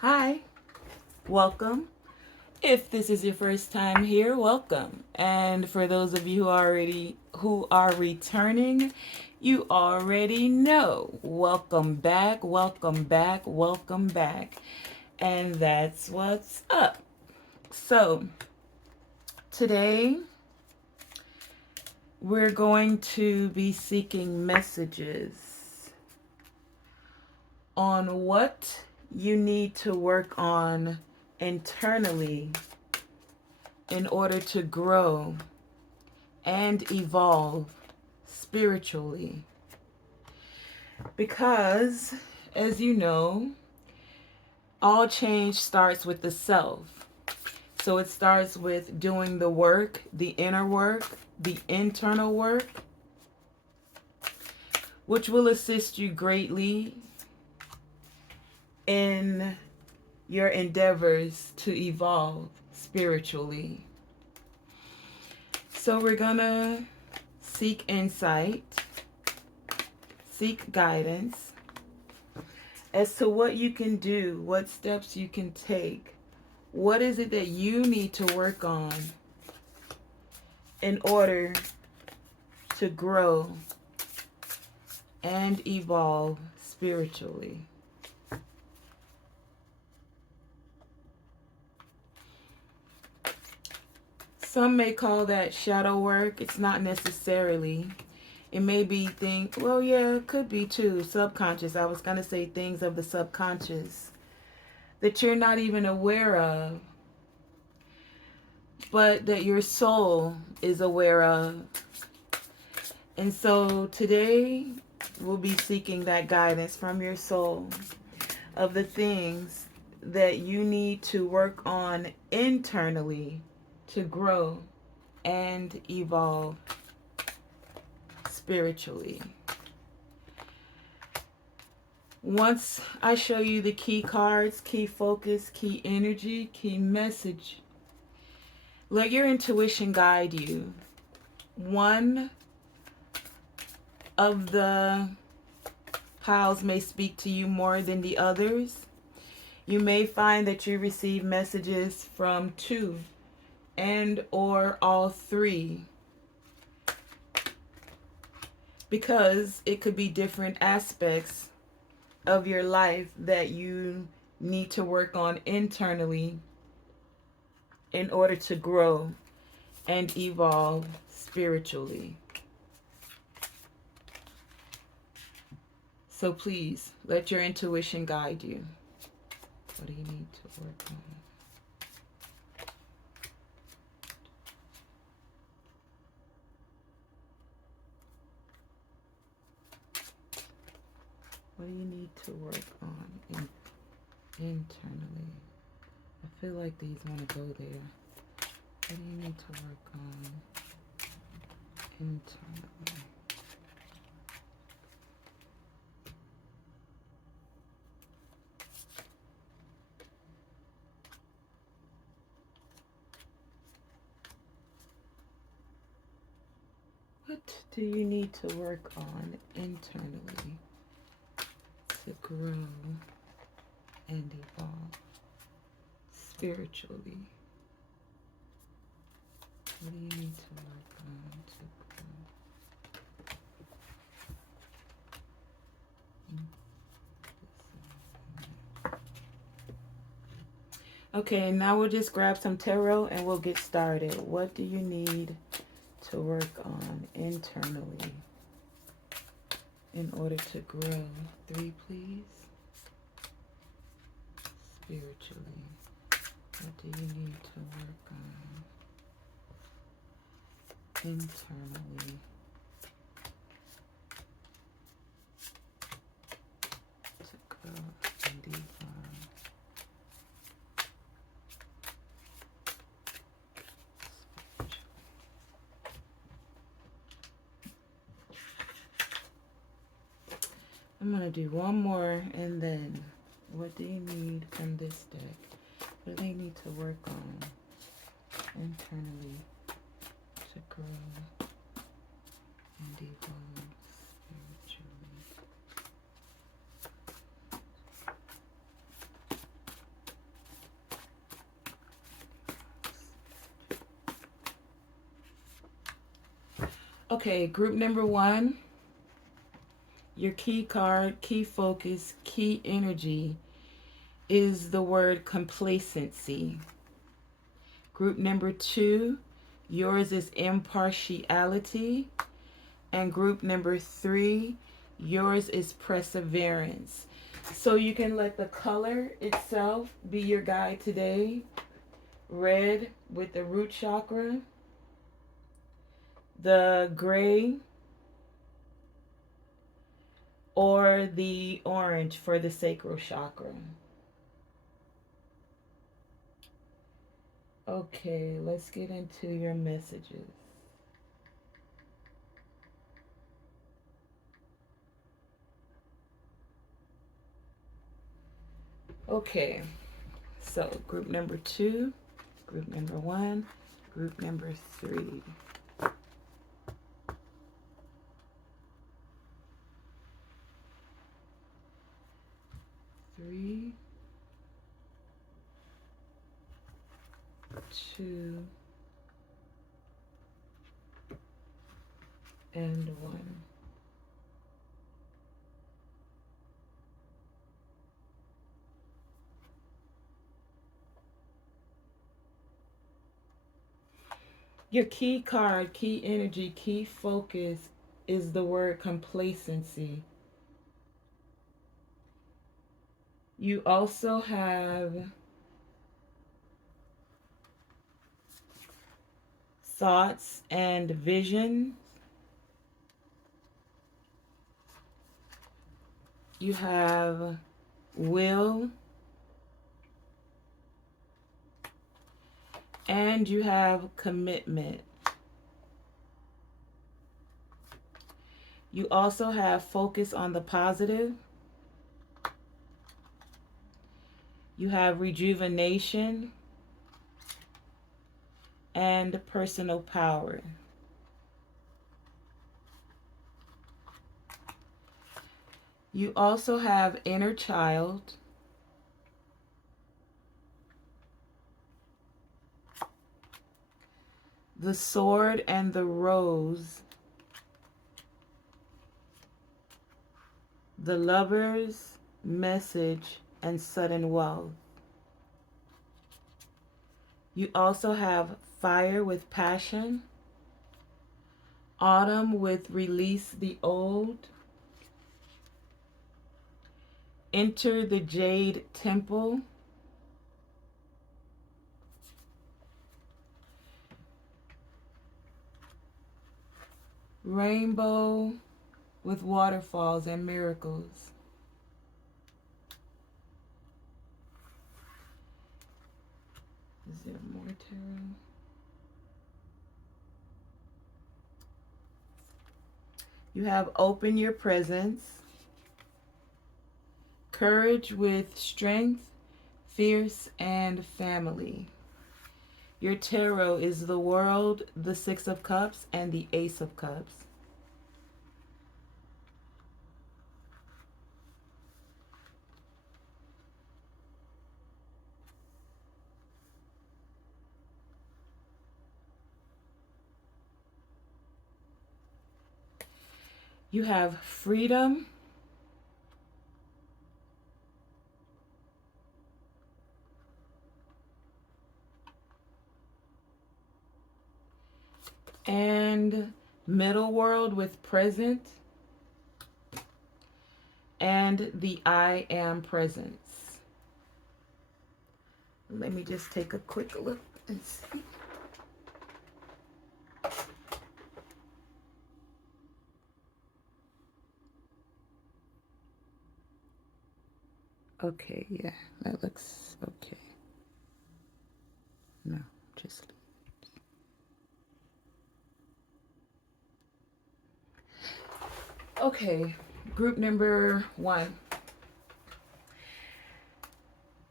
Hi, welcome. If this is your first time here, welcome. And for those of you who are returning, you already know. Welcome back, welcome back, welcome back. And that's what's up. So, today we're going to be seeking messages on what you need to work on internally in order to grow and evolve spiritually. Because, as you know, all change starts with the self. So it starts with doing the work, the inner work, the internal work, which will assist you greatly in your endeavors to evolve spiritually. So we're gonna seek insight, seek guidance as to what you can do, what steps you can take. What is it that you need to work on in order to grow and evolve spiritually? Some may call that shadow work. It's not necessarily. It may be well, yeah, it could be too. Subconscious. I was going to say things of the subconscious that you're not even aware of, but that your soul is aware of. And so today we'll be seeking that guidance from your soul of the things that you need to work on internally to grow and evolve spiritually. Once I show you the key cards, key focus, key energy, key message, let your intuition guide you. One of the piles may speak to you more than the others. You may find that you receive messages from two and or all three, because it could be different aspects of your life that you need to work on internally in order to grow and evolve spiritually. So please, let your intuition guide you. What do you need to work on? What do you need to work on internally? I feel like these want to go there. What do you need to work on internally? What do you need to work on internally to grow and evolve spiritually? What do you need to work on to grow? Okay, now we'll just grab some tarot and we'll get started. What do you need to work on internally in order to grow? 3, please. Spiritually, what do you need to work on internally to grow and evolve spiritually? I'm going to do one more, and then what do you need from this deck? What do they need to work on internally to grow and evolve spiritually? Okay, group number 1, your key card, key focus, key energy is the word complacency. Group number 2, yours is impartiality. And group number 3, yours is perseverance. So you can let the color itself be your guide today. Red with the root chakra, the gray, or the orange for the sacral chakra. Okay, let's get into your messages. Okay, so group number 2, group number 1, group number 3. Three, 2, and 1. Your key card, key energy, key focus is the word complacency. You also have thoughts and vision. You have will. And you have commitment. You also have focus on the positive. You have rejuvenation and personal power. You also have inner child. The sword and the rose. The lover's message and sudden wealth. You also have fire with passion. Autumn with release the old. Enter the jade temple. Rainbow with waterfalls and miracles. Is there more tarot? You have open your presence. Courage with strength, fierce, and family. Your tarot is the World, the Six of Cups, and the Ace of Cups. You have freedom. And middle world with present. And the I am presence. Let me just take a quick look and see. Okay, yeah, that looks okay. No, just okay. Group number 1.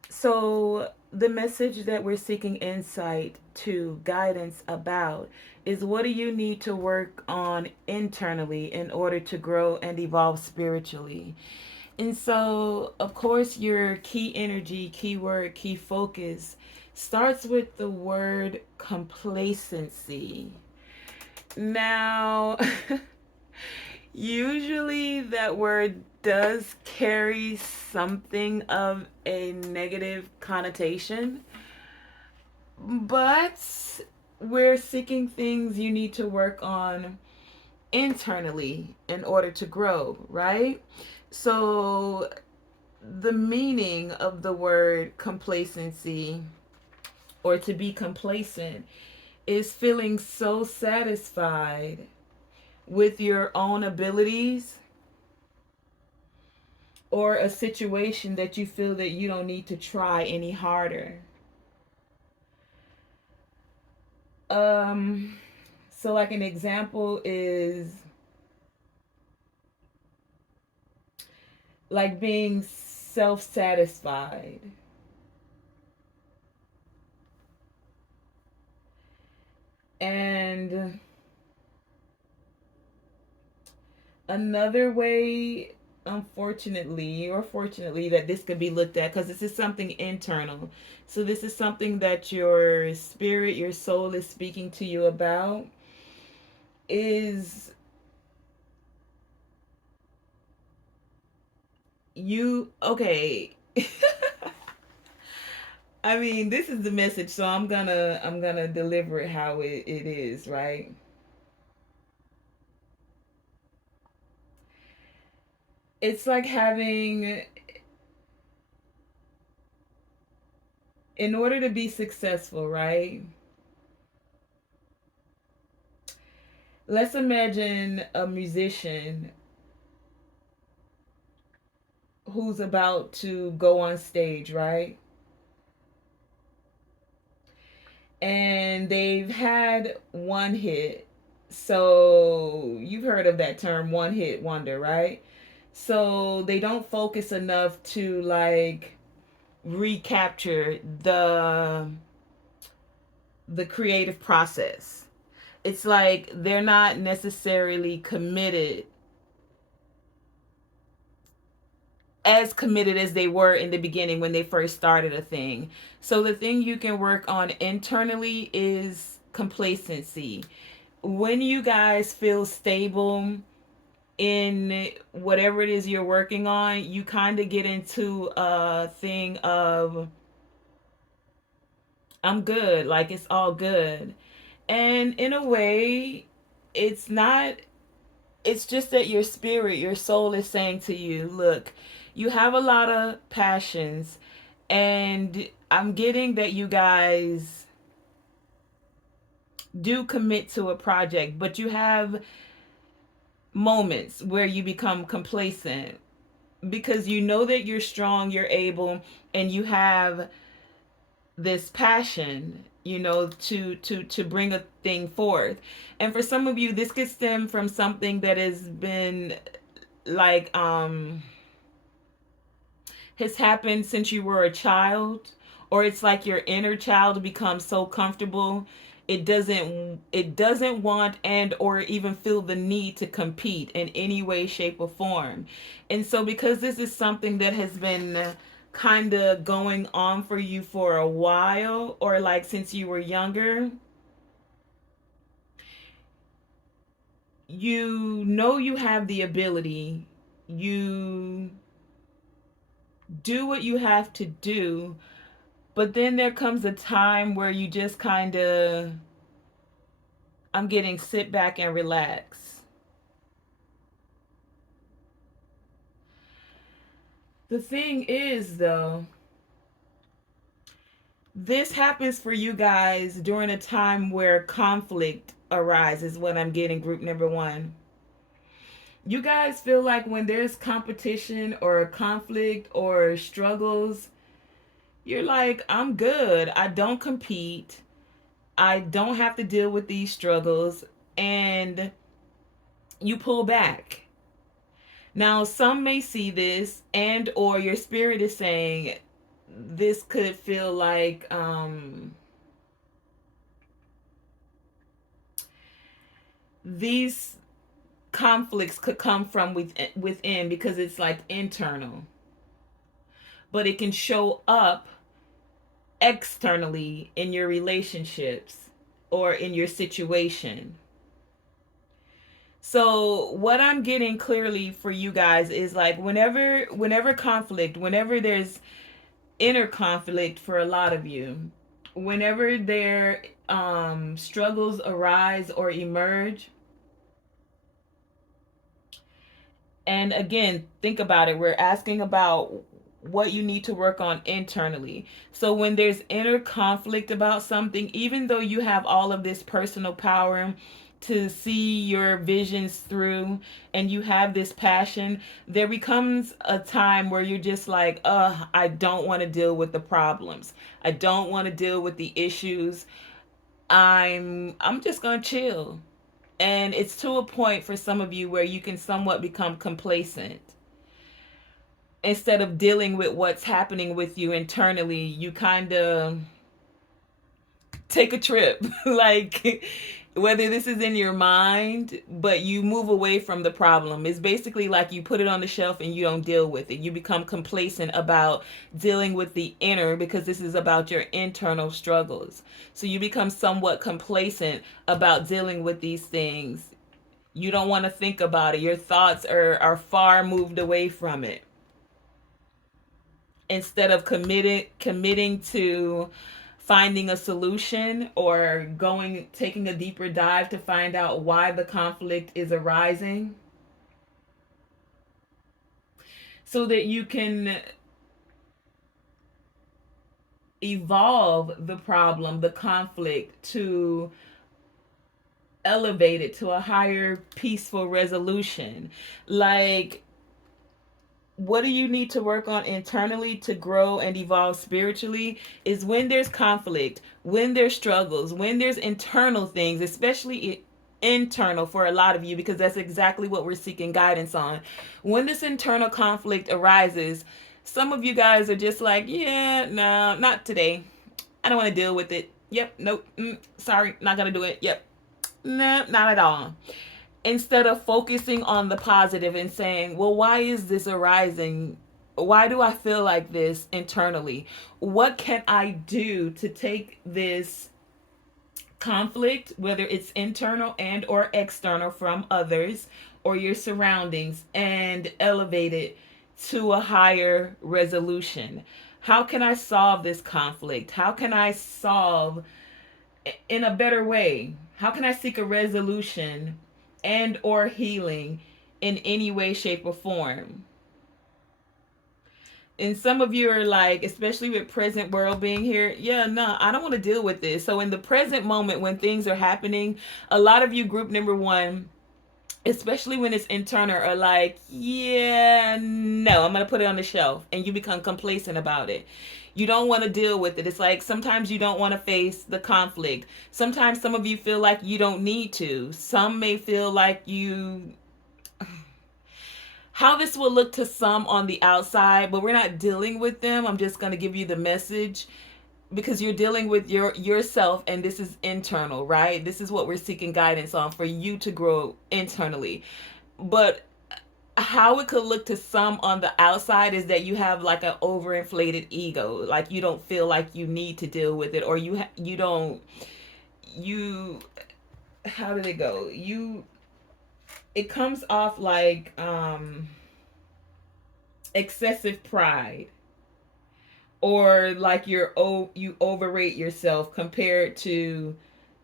So the message that we're seeking insight to, guidance about, is what do you need to work on internally in order to grow and evolve spiritually? And so, of course, your key energy, key word, key focus starts with the word complacency. Now, usually that word does carry something of a negative connotation, but we're seeking things you need to work on internally in order to grow, right? So, the meaning of the word complacency or to be complacent is feeling so satisfied with your own abilities or a situation that you feel that you don't need to try any harder. Um so like an example is like being self-satisfied. And another way, unfortunately or fortunately, that this could be looked at, because this is something internal, so this is something that your spirit, your soul is speaking to you about, is you okay. I mean, this is the message, so I'm gonna deliver it how it is, right? It's like having, in order to be successful, right? Let's imagine a musician who's about to go on stage, right? And they've had one hit. So you've heard of that term, one hit wonder, right? So they don't focus enough to like recapture the creative process. It's like they're not necessarily committed, as committed as they were in the beginning when they first started a thing. So the thing you can work on internally is complacency. When you guys feel stable in whatever it is you're working on, you kind of get into a thing of I'm good, like it's all good. And in a way, it's not, it's just that your spirit, your soul is saying to you, look, you have a lot of passions, and I'm getting that you guys do commit to a project, but you have moments where you become complacent because you know that you're strong, you're able, and you have this passion, to bring a thing forth. And for some of you, this could stem from something that has been like has happened since you were a child, or it's like your inner child becomes so comfortable it doesn't want and or even feel the need to compete in any way, shape, or form. And so because this is something that has been kind of going on for you for a while, or like since you were younger, you know you have the ability, you do what you have to do. But then there comes a time where you just kind of, I'm getting sit back and relax. The thing is, though, this happens for you guys during a time where conflict arises, what I'm getting, group number one. You guys feel like when there's competition or conflict or struggles, you're like, I'm good. I don't compete. I don't have to deal with these struggles. And you pull back. Now, some may see this, and or your spirit is saying this could feel like these conflicts could come from within because it's like internal, but it can show up externally in your relationships or in your situation. So what I'm getting clearly for you guys is like whenever conflict, whenever there's inner conflict for a lot of you, whenever there struggles arise or emerge, and again, think about it. We're asking about what you need to work on internally. So when there's inner conflict about something, even though you have all of this personal power to see your visions through and you have this passion, there becomes a time where you're just like, I don't want to deal with the problems. I don't want to deal with the issues. I'm just going to chill. And it's to a point for some of you where you can somewhat become complacent. Instead of dealing with what's happening with you internally, you kind of take a trip. Like, whether this is in your mind, but you move away from the problem. It's basically like you put it on the shelf and you don't deal with it. You become complacent about dealing with the inner, because this is about your internal struggles. So you become somewhat complacent about dealing with these things. You don't want to think about it. Your thoughts are far moved away from it. Instead of committing to finding a solution or going taking a deeper dive to find out why the conflict is arising, so that you can evolve the problem, the conflict, to elevate it to a higher peaceful resolution. Like, what do you need to work on internally to grow and evolve spiritually is when there's conflict, when there's struggles, when there's internal things, especially internal for a lot of you, because that's exactly what we're seeking guidance on. When this internal conflict arises, some of you guys are just like, yeah, no, not today. I don't want to deal with it. Yep, nope, sorry, not gonna do it. Yep, no, not at all. Instead of focusing on the positive and saying, well, why is this arising? Why do I feel like this internally? What can I do to take this conflict, whether it's internal and or external from others or your surroundings, and elevate it to a higher resolution? How can I solve this conflict? How can I solve in a better way? How can I seek a resolution and or healing in any way, shape, or form? And some of you are like, especially with present world being here, yeah, no, I don't want to deal with this. So in the present moment when things are happening, a lot of you, group number one, especially when it's internal, are like, yeah, no, I'm gonna put it on the shelf, and you become complacent about it. You don't want to deal with it. It's like sometimes you don't want to face the conflict. Sometimes some of you feel like you don't need to. Some may feel like you, how this will look to some on the outside, but we're not dealing with them. I'm just going to give you the message, because you're dealing with yourself, and this is internal, right? This is what we're seeking guidance on, for you to grow internally. But how it could look to some on the outside is that you have like an overinflated ego, like you don't feel like you need to deal with it, or you don't, you, how did it go, you, it comes off like excessive pride, or like you overrate yourself compared to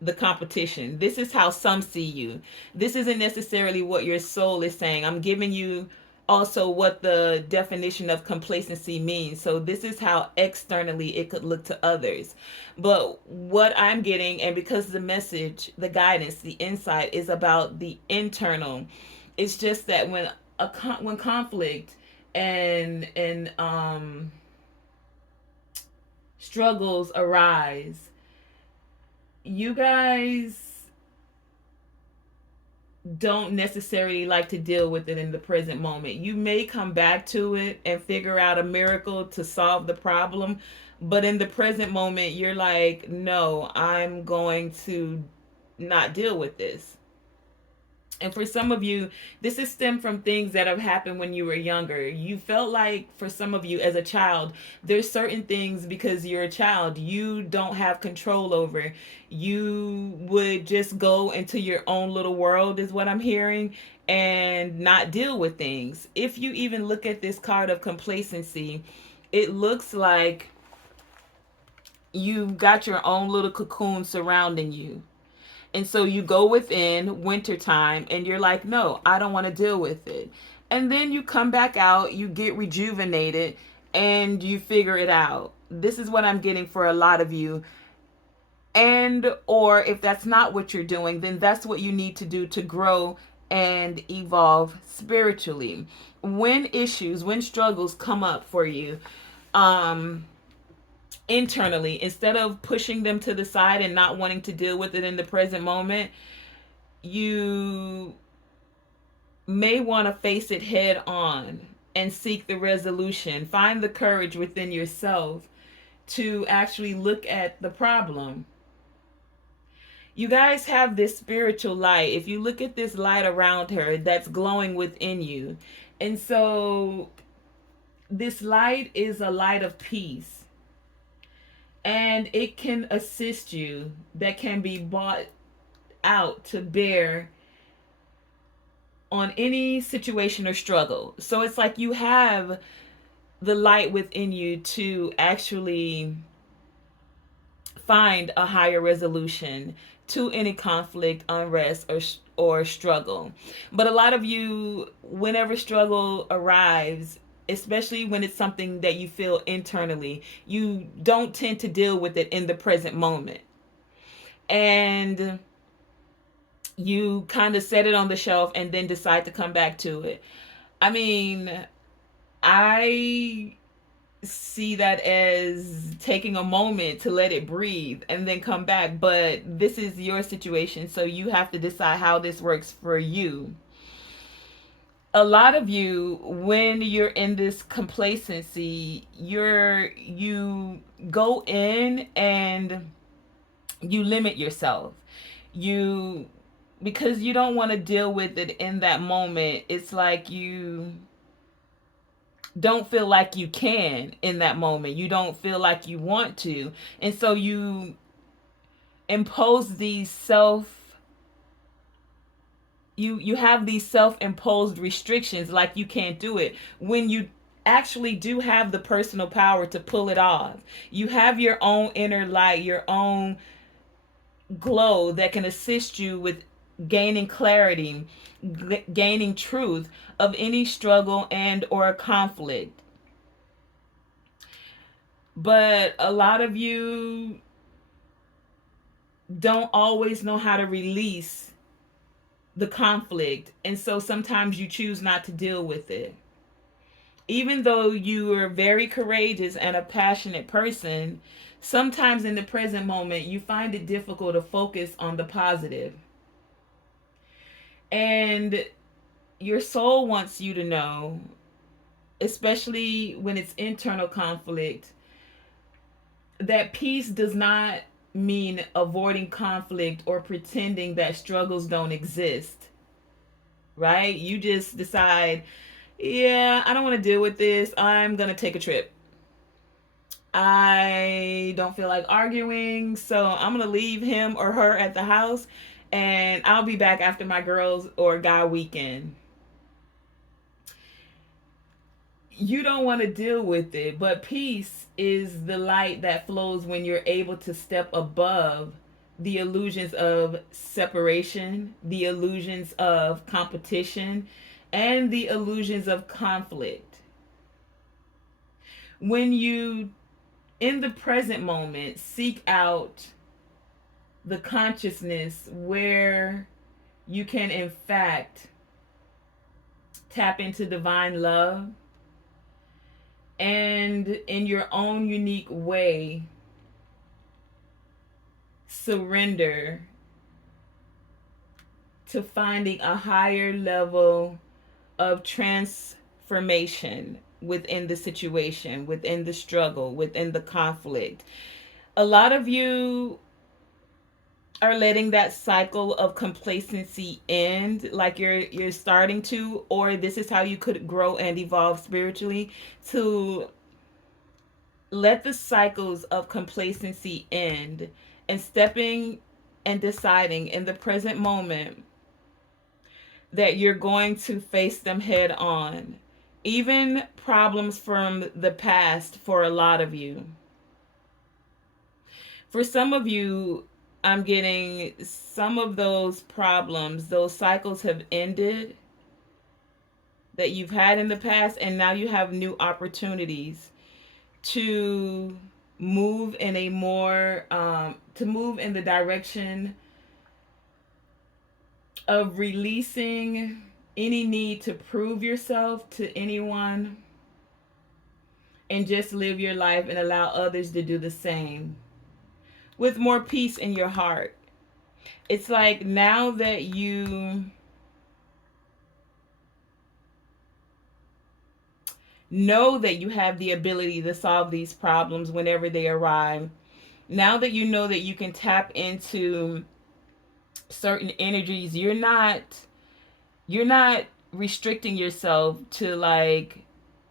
the competition. This is how some see you. This isn't necessarily what your soul is saying. I'm giving you also what the definition of complacency means. So this is how externally it could look to others. But what I'm getting, and because the message, the guidance, the insight is about the internal, it's just that when conflict and struggles arise, you guys don't necessarily like to deal with it in the present moment. You may come back to it and figure out a miracle to solve the problem, but in the present moment, you're like, no, I'm going to not deal with this. And for some of you, this is stemmed from things that have happened when you were younger. You felt like, for some of you as a child, there's certain things, because you're a child, you don't have control over. You would just go into your own little world, is what I'm hearing, and not deal with things. If you even look at this card of complacency, it looks like you've got your own little cocoon surrounding you. And so you go within wintertime and you're like, no, I don't want to deal with it. And then you come back out, you get rejuvenated, and you figure it out. This is what I'm getting for a lot of you. And, or if that's not what you're doing, then that's what you need to do to grow and evolve spiritually. When issues, when struggles come up for you, um, internally, instead of pushing them to the side and not wanting to deal with it in the present moment, you may want to face it head on and seek the resolution. Find the courage within yourself to actually look at the problem. You guys have this spiritual light. If you look at this light around her that's glowing within you. And so this light is a light of peace. And it can assist you, that can be brought out to bear on any situation or struggle. So it's like you have the light within you to actually find a higher resolution to any conflict, unrest, or struggle. But a lot of you, whenever struggle arrives, especially when it's something that you feel internally, you don't tend to deal with it in the present moment. And you kind of set it on the shelf and then decide to come back to it. I mean, I see that as taking a moment to let it breathe and then come back. But this is your situation, so you have to decide how this works for you. A lot of you, when you're in this complacency, you go in and you limit yourself. You, because you don't want to deal with it in that moment, it's like you don't feel like you can in that moment. You don't feel like you want to. And so you impose these you have these self-imposed restrictions, like you can't do it, when you actually do have the personal power to pull it off. You have your own inner light, your own glow that can assist you with gaining clarity, gaining truth of any struggle and or conflict. But a lot of you don't always know how to release the conflict, and so sometimes you choose not to deal with it. Even though you are very courageous and a passionate person, sometimes in the present moment you find it difficult to focus on the positive. And your soul wants you to know, especially when it's internal conflict, that peace does not mean avoiding conflict or pretending that struggles don't exist, right? You just decide, yeah, I don't want to deal with this. I'm going to take a trip. I don't feel like arguing, so I'm going to leave him or her at the house and I'll be back after my girls or guy weekend. You don't want to deal with it, but peace is the light that flows when you're able to step above the illusions of separation, the illusions of competition, and the illusions of conflict. When you, in the present moment, seek out the consciousness where you can, in fact, tap into divine love, and in your own unique way surrender to finding a higher level of transformation within the situation, within the struggle, within the conflict. A lot of you are letting that cycle of complacency end, like you're starting to, or this is how you could grow and evolve spiritually, to let the cycles of complacency end and stepping and deciding in the present moment that you're going to face them head on, even problems from the past. For a lot of you, for some of you, I'm getting some of those problems, those cycles have ended that you've had in the past, and now you have new opportunities to move in a more to move in the direction of releasing any need to prove yourself to anyone, and just live your life and allow others to do the same with more peace in your heart. It's like now that you know that you have the ability to solve these problems whenever they arrive, now that you know that you can tap into certain energies, you're not restricting yourself to like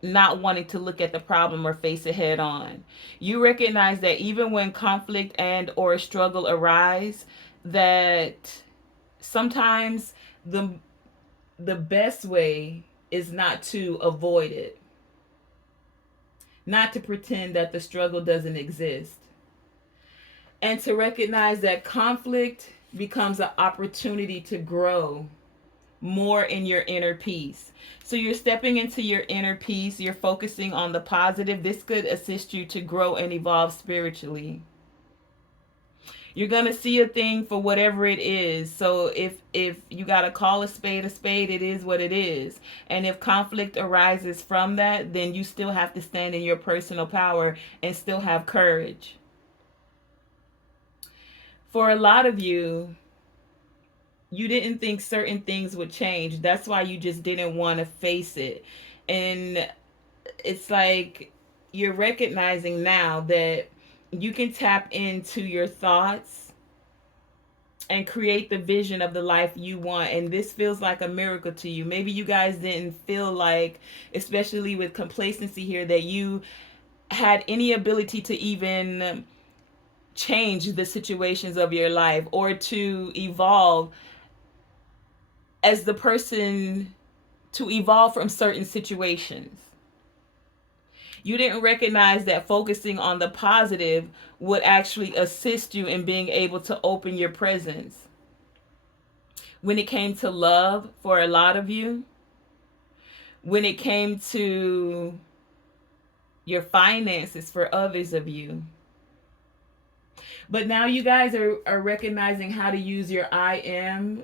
not wanting to look at the problem or face it head on. You recognize that even when conflict and or struggle arise, that sometimes the the best way is not to avoid it, not to pretend that the struggle doesn't exist, and to recognize that conflict becomes an opportunity to grow more in your inner peace. So you're stepping into your inner peace, you're focusing on the positive. This could assist you to grow and evolve spiritually. You're going to see a thing for whatever it is. So if you got to call a spade, it is what it is. And if conflict arises from that, then you still have to stand in your personal power and still have courage. For a lot of you, you didn't think certain things would change. That's why you just didn't want to face it. And it's like you're recognizing now that you can tap into your thoughts and create the vision of the life you want. And this feels like a miracle to you. Maybe you guys didn't feel like, especially with complacency here, that you had any ability to even change the situations of your life or to evolve as the person, to evolve from certain situations. You didn't recognize that focusing on the positive would actually assist you in being able to open your presence. When it came to love, for a lot of you, when it came to your finances, for others of you. But now you guys are recognizing how to use your I am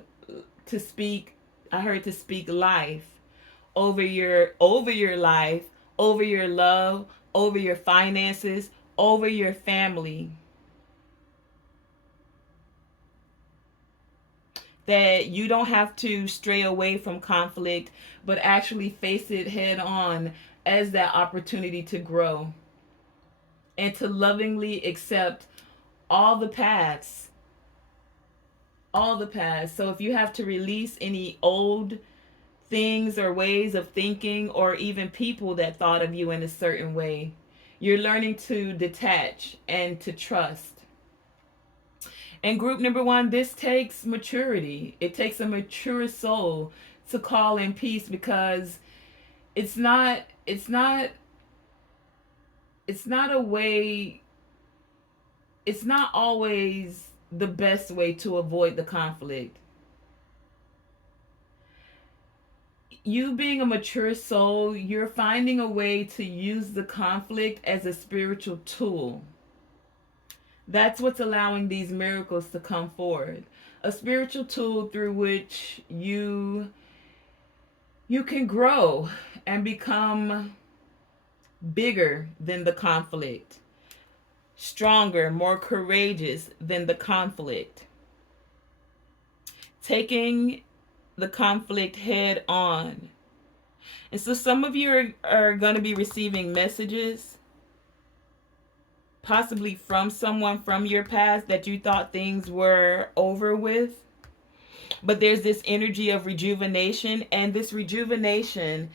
to speak. I heard to speak life over your life, over your love, over your finances, over your family. That you don't have to stray away from conflict, but actually face it head on as that opportunity to grow and to lovingly accept all the paths, all the paths. So if you have to release any old things or ways of thinking or even people that thought of you in a certain way, you're learning to detach and to trust. And group number one, this takes maturity. It takes a mature soul to call in peace, because it's not it's not it's not a way, it's not always the best way to avoid the conflict. You being a mature soul, you're finding a way to use the conflict as a spiritual tool. That's what's allowing these miracles to come forward. A spiritual tool through which you can grow and become bigger than the conflict, stronger, more courageous than the conflict, taking the conflict head on. And so some of you are going to be receiving messages, possibly from someone from your past that you thought things were over with. But there's this energy of rejuvenation, and this rejuvenation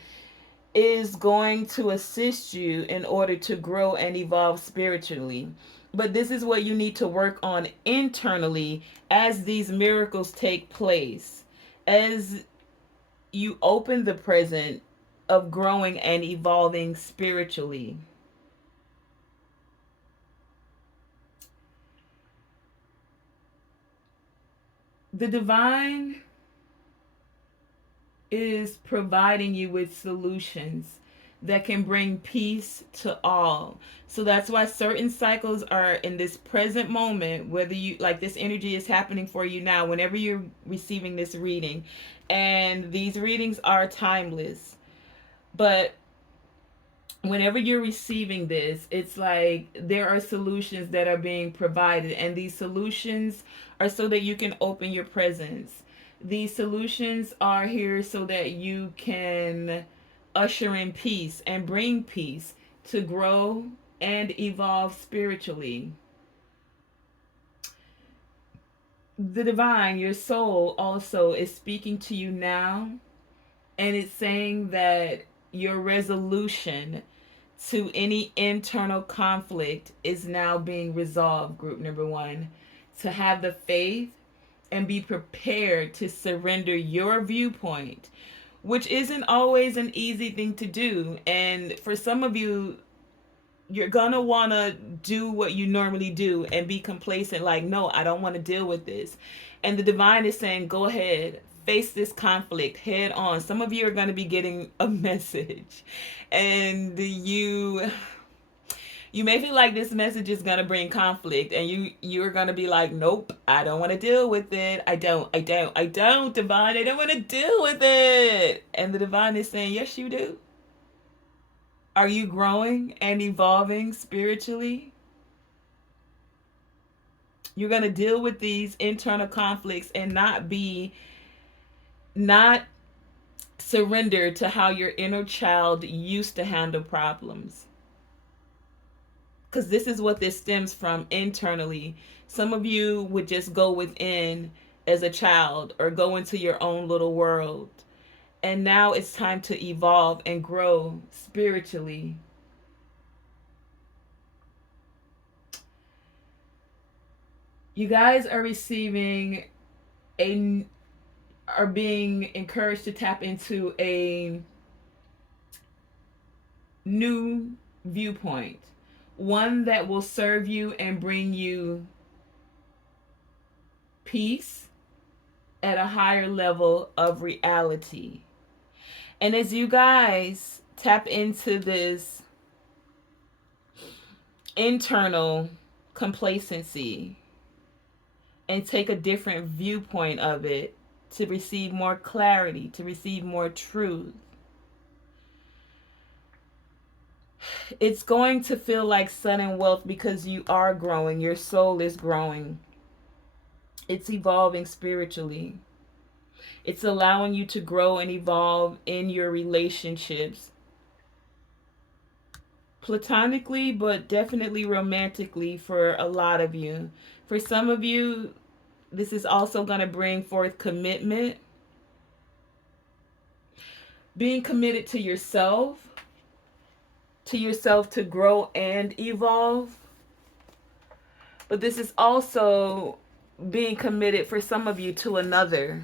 is going to assist you in order to grow and evolve spiritually. But this is what you need to work on internally as these miracles take place. As you open the present of growing and evolving spiritually. The divine is providing you with solutions that can bring peace to all. So that's why certain cycles are in this present moment, whether you like this energy is happening for you now, whenever you're receiving this reading. And these readings are timeless. But whenever you're receiving this, it's like there are solutions that are being provided, and these solutions are so that you can open your presence. These solutions are here so that you can usher in peace and bring peace to grow and evolve spiritually. The divine, your soul, also is speaking to you now, and it's saying that your resolution to any internal conflict is now being resolved. Group number one, to have the faith and be prepared to surrender your viewpoint, which isn't always an easy thing to do. And for some of you, you're gonna want to do what you normally do and be complacent, like, no, I don't want to deal with this. And the divine is saying, go ahead, face this conflict head on. Some of you are going to be getting a message, and you may feel like this message is going to bring conflict, and you're going to be like, nope, I don't want to deal with it. I don't, divine, I don't want to deal with it. And the divine is saying, yes, you do. Are you growing and evolving spiritually? You're going to deal with these internal conflicts and not surrender to how your inner child used to handle problems. Because this is what this stems from internally. Some of you would just go within as a child or go into your own little world. And now it's time to evolve and grow spiritually. You guys are receiving are being encouraged to tap into a new viewpoint, one that will serve you and bring you peace at a higher level of reality. And as you guys tap into this internal complacency and take a different viewpoint of it, to receive more clarity, to receive more truth, it's going to feel like sudden wealth because you are growing. Your soul is growing. It's evolving spiritually. It's allowing you to grow and evolve in your relationships. Platonically, but definitely romantically for a lot of you. For some of you, this is also going to bring forth commitment. Being committed to yourself to grow and evolve. But this is also being committed for some of you to another.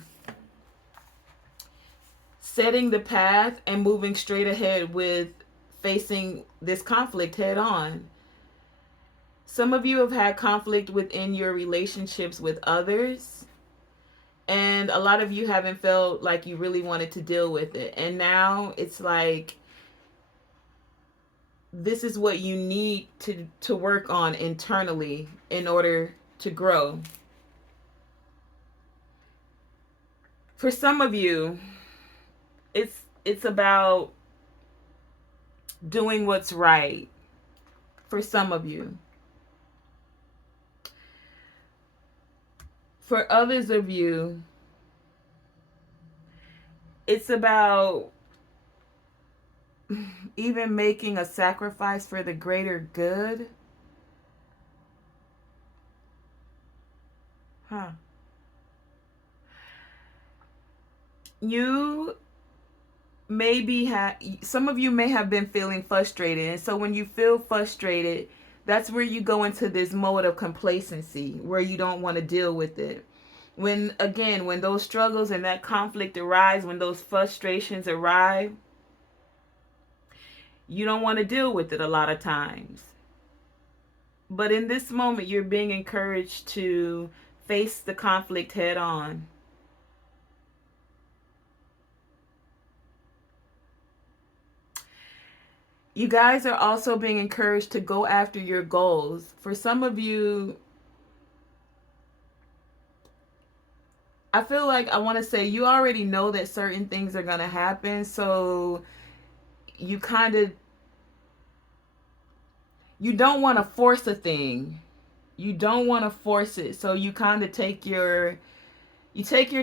Setting the path and moving straight ahead with facing this conflict head on. Some of you have had conflict within your relationships with others, and a lot of you haven't felt like you really wanted to deal with it. And now it's like this is what you need to work on internally in order to grow. For some of you, it's about doing what's right. For some of you. For others of you, it's about even making a sacrifice for the greater good. Huh. You maybe some of you may have been feeling frustrated, and so when you feel frustrated, that's where you go into this mode of complacency where you don't want to deal with it. When those struggles and that conflict arise, when those frustrations arrive, you don't want to deal with it a lot of times. But in this moment, you're being encouraged to face the conflict head on. You guys are also being encouraged to go after your goals. For some of you, I feel like I want to say you already know that certain things are going to happen. So you you don't want to force a thing. You don't want to force it. So you kind of take your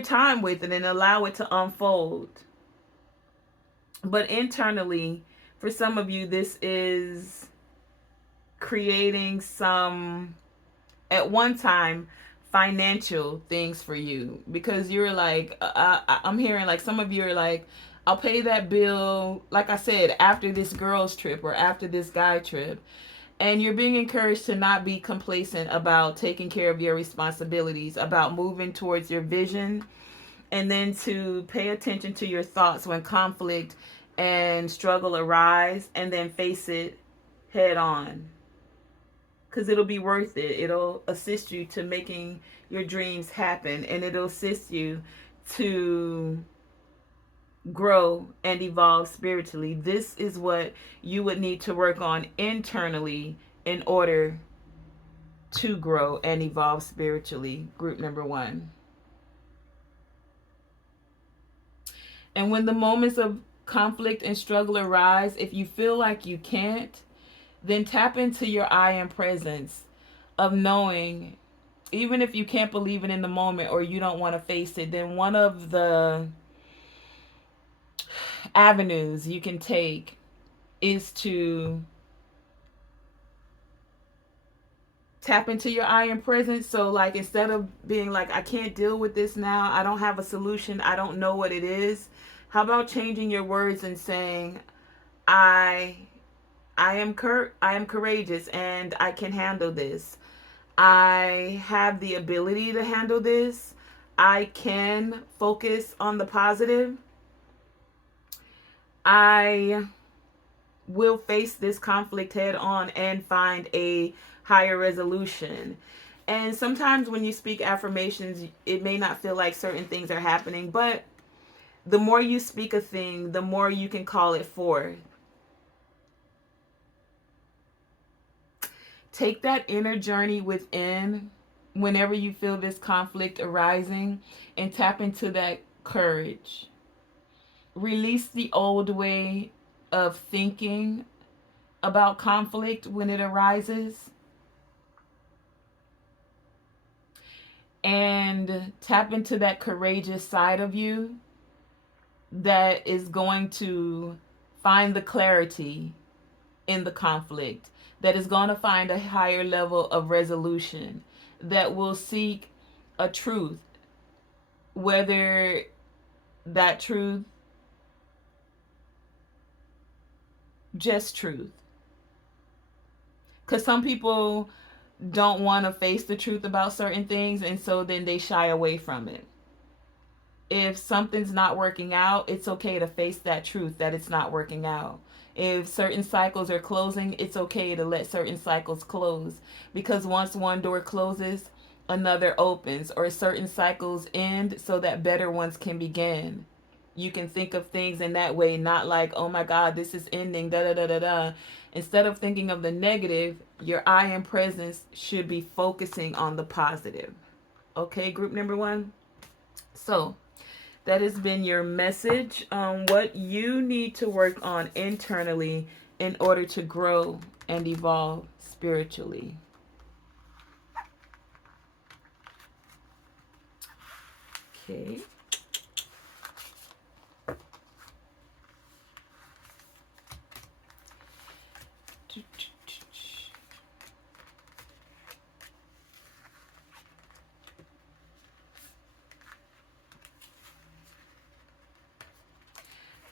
time with it and allow it to unfold. But internally, for some of you, this is creating some, at one time, financial things for you, because you're like, I'm hearing like some of you are like, I'll pay that bill, like I said, after this girl's trip or after this guy trip. And you're being encouraged to not be complacent about taking care of your responsibilities, about moving towards your vision, and then to pay attention to your thoughts when conflict and struggle arise, and then face it head on. Because it'll be worth it. It'll assist you to making your dreams happen, and it'll assist you to grow and evolve spiritually. This is what you would need to work on internally in order to grow and evolve spiritually. Group number 1. And when the moments of conflict and struggle arise, if you feel like you can't, then tap into your I am presence of knowing, even if you can't believe it in the moment or you don't want to face it, then one of the avenues you can take is to tap into your I am presence. So like, instead of being like, I can't deal with this now, I don't have a solution, I don't know what it is, how about changing your words and saying, I am courageous and I can handle this. I have the ability to handle this. I can focus on the positive. I will face this conflict head on and find a higher resolution. And sometimes when you speak affirmations, it may not feel like certain things are happening, but the more you speak a thing, the more you can call it forth. Take that inner journey within whenever you feel this conflict arising, and tap into that courage. Release the old way of thinking about conflict when it arises, and tap into that courageous side of you that is going to find the clarity in the conflict, that is going to find a higher level of resolution, that will seek a truth, whether that truth, just truth. Because some people don't want to face the truth about certain things, and so then they shy away from it. If something's not working out, it's okay to face that truth that it's not working out. If certain cycles are closing, it's okay to let certain cycles close, because once one door closes, another opens, or certain cycles end so that better ones can begin. You can think of things in that way, not like, oh my God, this is ending, da da da da da. Instead of thinking of the negative, your I am presence should be focusing on the positive. Okay, group number 1. So that has been your message on what you need to work on internally in order to grow and evolve spiritually. Okay.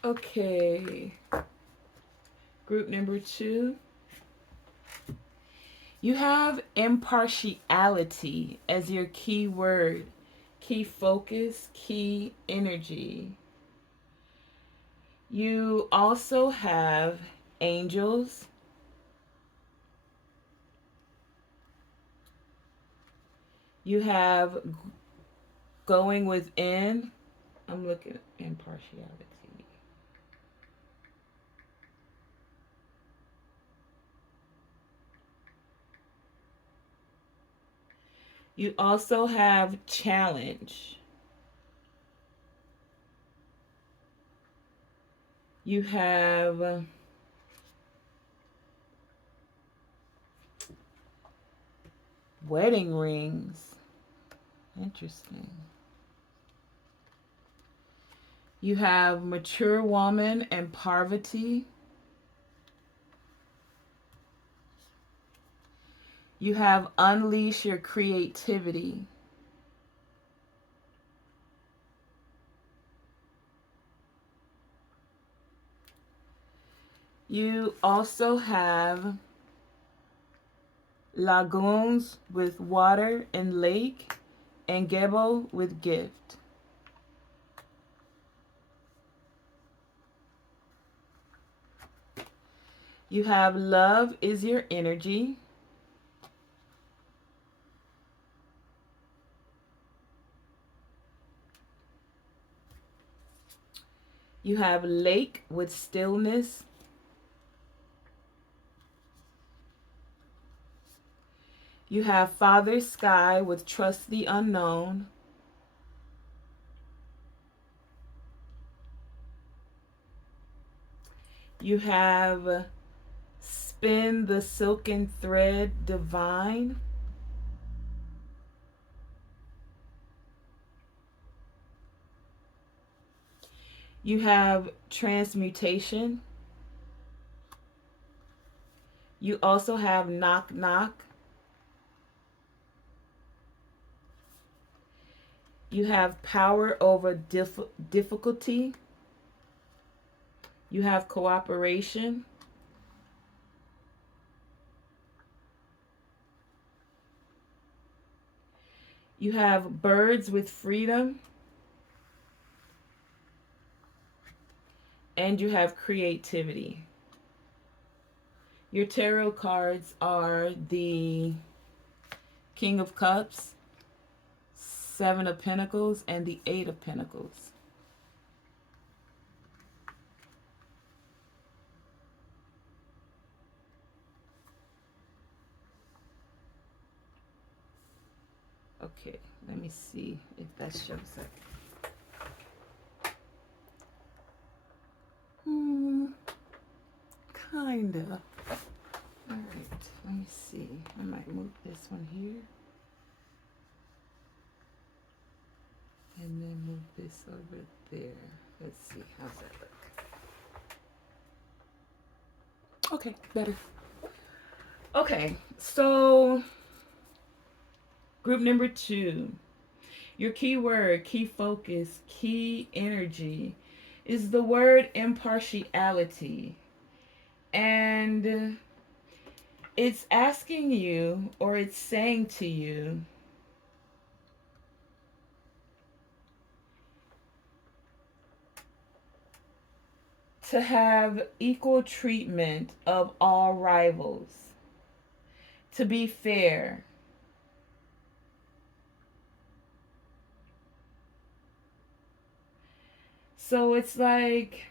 Okay. Group number 2. You have impartiality as your key word, key focus, key energy. You also have angels. You have going within. I'm looking at impartiality. You also have challenge. You have wedding rings. Interesting. You have mature woman and poverty. You have unleash your creativity. You also have lagoons with water and lake, and gebo with gift. You have love is your energy. You have lake with stillness. You have father sky with trust the unknown. You have spin the silken thread divine. You have transmutation. You also have knock knock. You have power over difficulty. You have cooperation. You have birds with freedom. And you have creativity. Your tarot cards are the King of Cups, Seven of Pentacles, and the Eight of Pentacles. Okay, let me see if that shows up. Kinda. Alright, let me see. I might move this one here. And then move this over there. Let's see. How's that look? Okay, better. Okay, so group number 2. Your key word, key focus, key energy is the word impartiality. And it's asking you, or it's saying to you, to have equal treatment of all rivals, to be fair. So it's like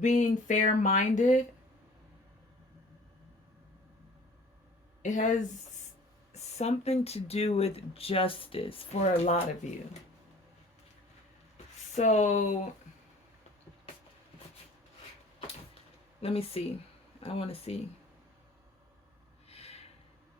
being fair-minded. It has something to do with justice for a lot of you. So let me see. I want to see.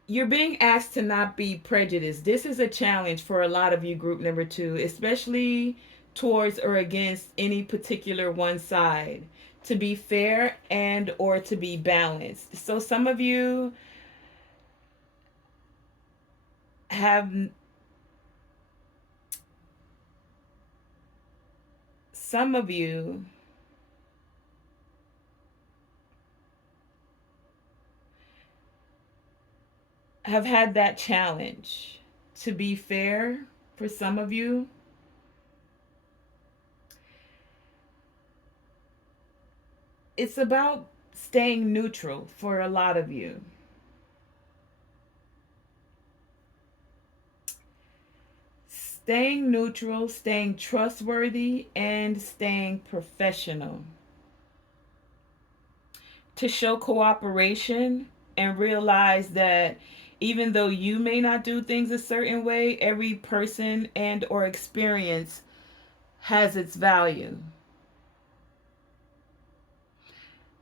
You're being asked to not be prejudiced. This is a challenge for a lot of you, group number 2, especially towards or against any particular one side. To be fair and or to be balanced. So some of you some of you have had that challenge. To be fair, for some of you, it's about staying neutral for a lot of you. Staying neutral, staying trustworthy, and staying professional. To show cooperation and realize that even though you may not do things a certain way, every person and or experience has its value.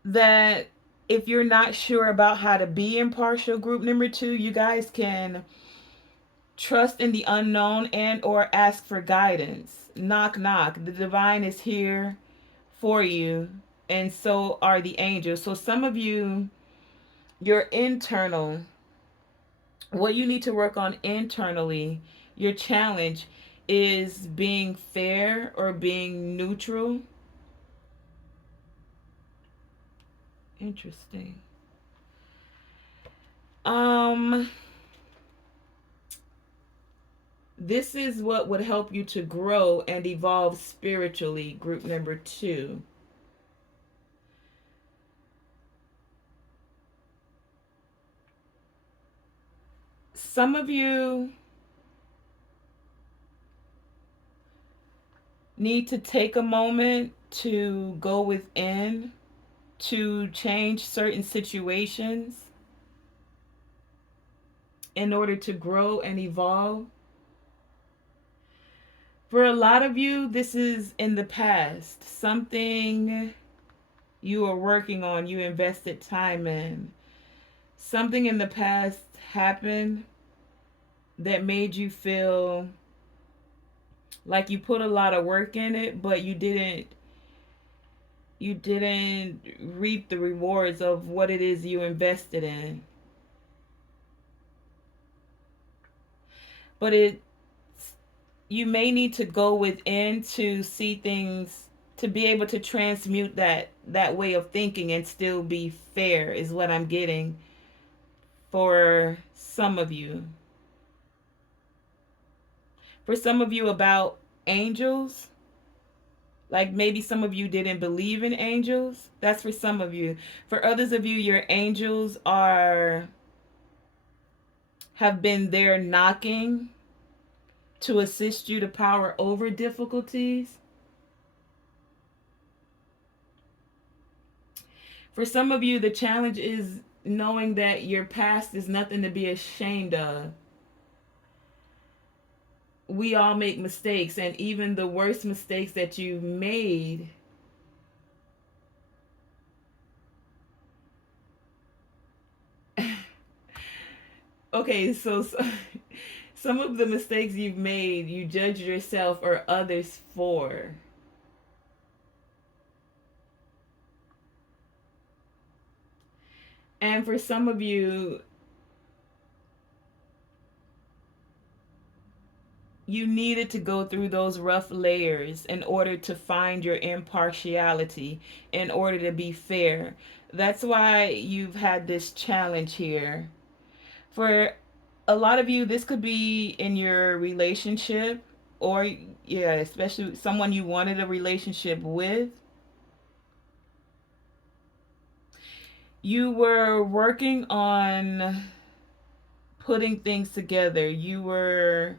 That if you're not sure about how to be impartial, group number 2, you guys can trust in the unknown and or ask for guidance. Knock knock. The divine is here for you, and so are the angels. So some of you, your internal, what you need to work on internally, your challenge is being fair or being neutral. Interesting. This is what would help you to grow and evolve spiritually, group number 2. Some of you need to take a moment to go within to change certain situations in order to grow and evolve. For a lot of you, this is in the past. Something you are working on, you invested time in. Something in the past happened that made you feel like you put a lot of work in it, but you didn't reap the rewards of what it is you invested in. But you may need to go within to see things, to be able to transmute that way of thinking and still be fair, is what I'm getting for some of you. For some of you, about angels, like maybe some of you didn't believe in angels. That's for some of you. For others of you, your angels have been there knocking to assist you to power over difficulties. For some of you, the challenge is knowing that your past is nothing to be ashamed of. We all make mistakes, and even the worst mistakes that you've made, okay, so some of the mistakes you've made, you judge yourself or others for. And for some of you, you needed to go through those rough layers in order to find your impartiality, in order to be fair. That's why you've had this challenge here. For a lot of you, this could be in your relationship, or, yeah, especially someone you wanted a relationship with. You were working on putting things together. You were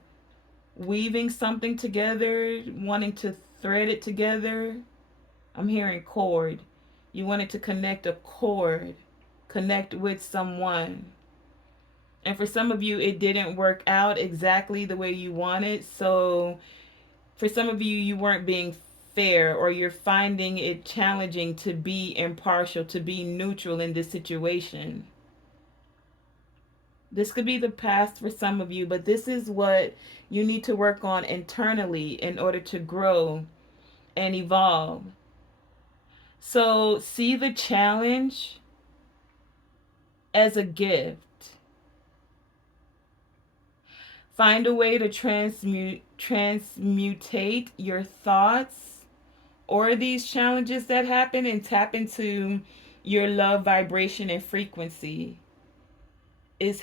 weaving something together, wanting to thread it together. I'm hearing cord. You wanted to connect a cord, connect with someone. And for some of you, it didn't work out exactly the way you wanted. So for some of you, you weren't being fair, or you're finding it challenging to be impartial, to be neutral in this situation. This could be the past for some of you, but this is what you need to work on internally in order to grow and evolve. So see the challenge as a gift. Find a way to transmutate your thoughts or these challenges that happen and tap into your love vibration and frequency is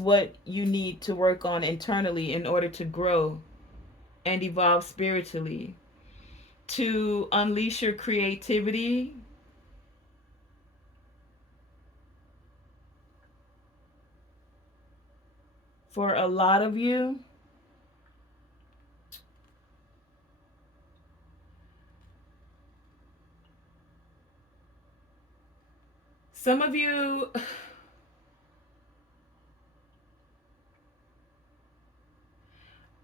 what you need to work on internally in order to grow and evolve spiritually, to unleash your creativity. For a lot of you, some of you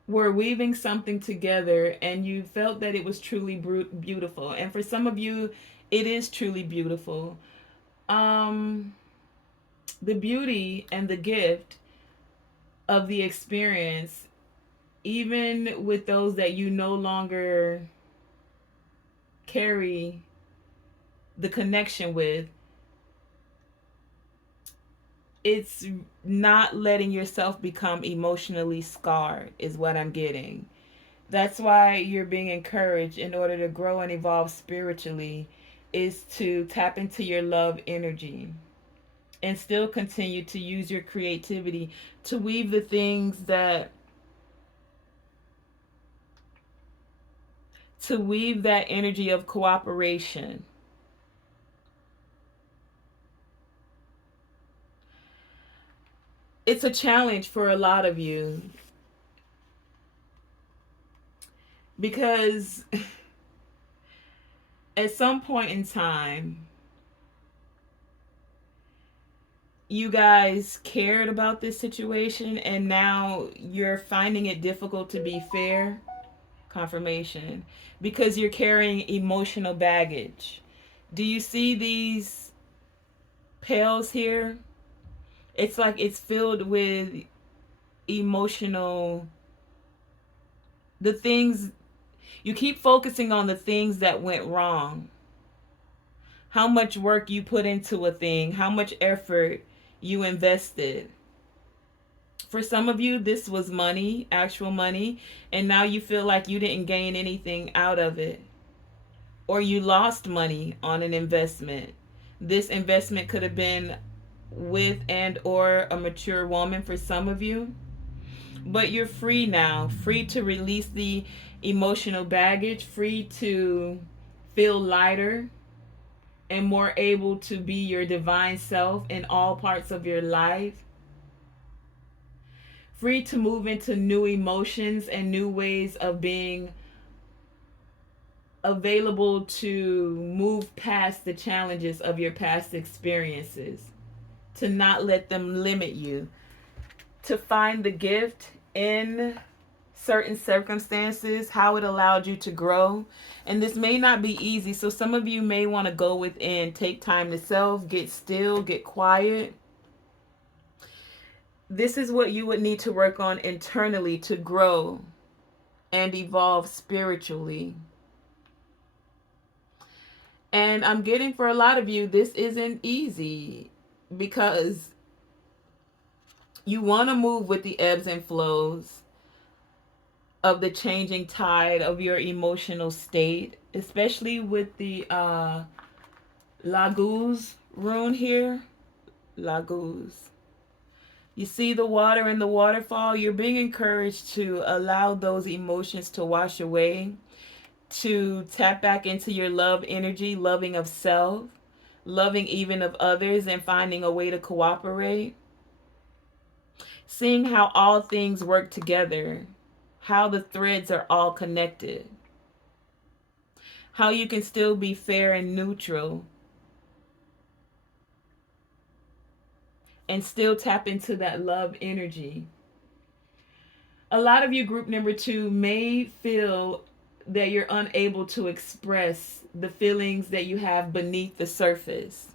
were weaving something together and you felt that it was truly beautiful. And for some of you, it is truly beautiful. Um, the beauty and the gift of the experience, even with those that you no longer carry the connection with, it's not letting yourself become emotionally scarred, is what I'm getting. That's why you're being encouraged in order to grow and evolve spiritually, is to tap into your love energy and still continue to use your creativity to weave the things that to weave that energy of cooperation. It's a challenge for a lot of you because at some point in time, you guys cared about this situation and now you're finding it difficult to be fair. Confirmation. Because you're carrying emotional baggage. Do you see these pails here? It's like it's filled with emotional, the things you keep focusing on, the things that went wrong, how much work you put into a thing, how much effort you invested. For some of you, this was money, actual money, and now you feel like you didn't gain anything out of it, or you lost money on an investment. This investment could have been with and or a mature woman for some of you, but you're free now, free to release the emotional baggage, free to feel lighter and more able to be your divine self in all parts of your life, free to move into new emotions and new ways of being available to move past the challenges of your past experiences, to not let them limit you, to find the gift in certain circumstances, how it allowed you to grow. And this may not be easy, so some of you may want to go within, take time to self, get still, get quiet. This is what you would need to work on internally to grow and evolve spiritually. And I'm getting, for a lot of you, this isn't easy because you want to move with the ebbs and flows of the changing tide of your emotional state, especially with the Laguz rune here. Laguz. You see the water and the waterfall? You're being encouraged to allow those emotions to wash away, to tap back into your love energy, loving of self, loving even of others, and finding a way to cooperate. Seeing how all things work together, how the threads are all connected, how you can still be fair and neutral and still tap into that love energy. A lot of you, group number 2, may feel that you're unable to express the feelings that you have beneath the surface.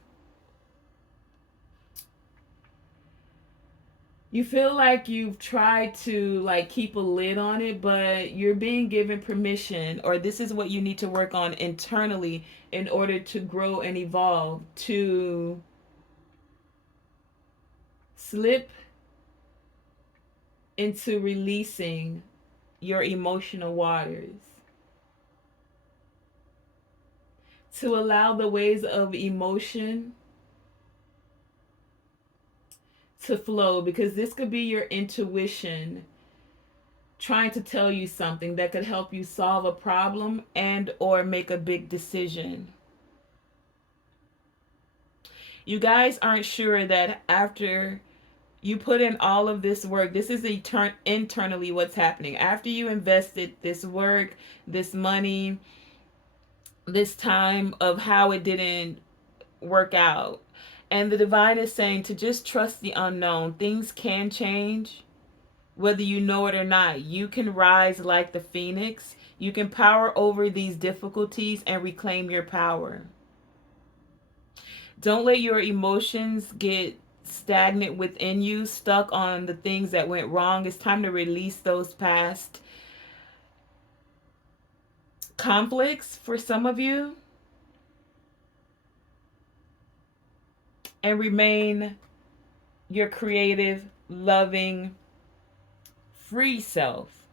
You feel like you've tried to like keep a lid on it, but you're being given permission, or this is what you need to work on internally in order to grow and evolve, to slip into releasing your emotional waters. to allow the waves of emotion to flow, because this could be your intuition trying to tell you something that could help you solve a problem and or make a big decision. You guys aren't sure that after you put in all of this work, this is internally what's happening. After you invested this work, this money, this time of how it didn't work out. And the divine is saying to just trust the unknown. Things can change, whether you know it or not. You can rise like the phoenix. You can power over these difficulties and reclaim your power. Don't let your emotions get stagnant within you, stuck on the things that went wrong. It's time to release those past conflicts for some of you and remain your creative, loving, free self.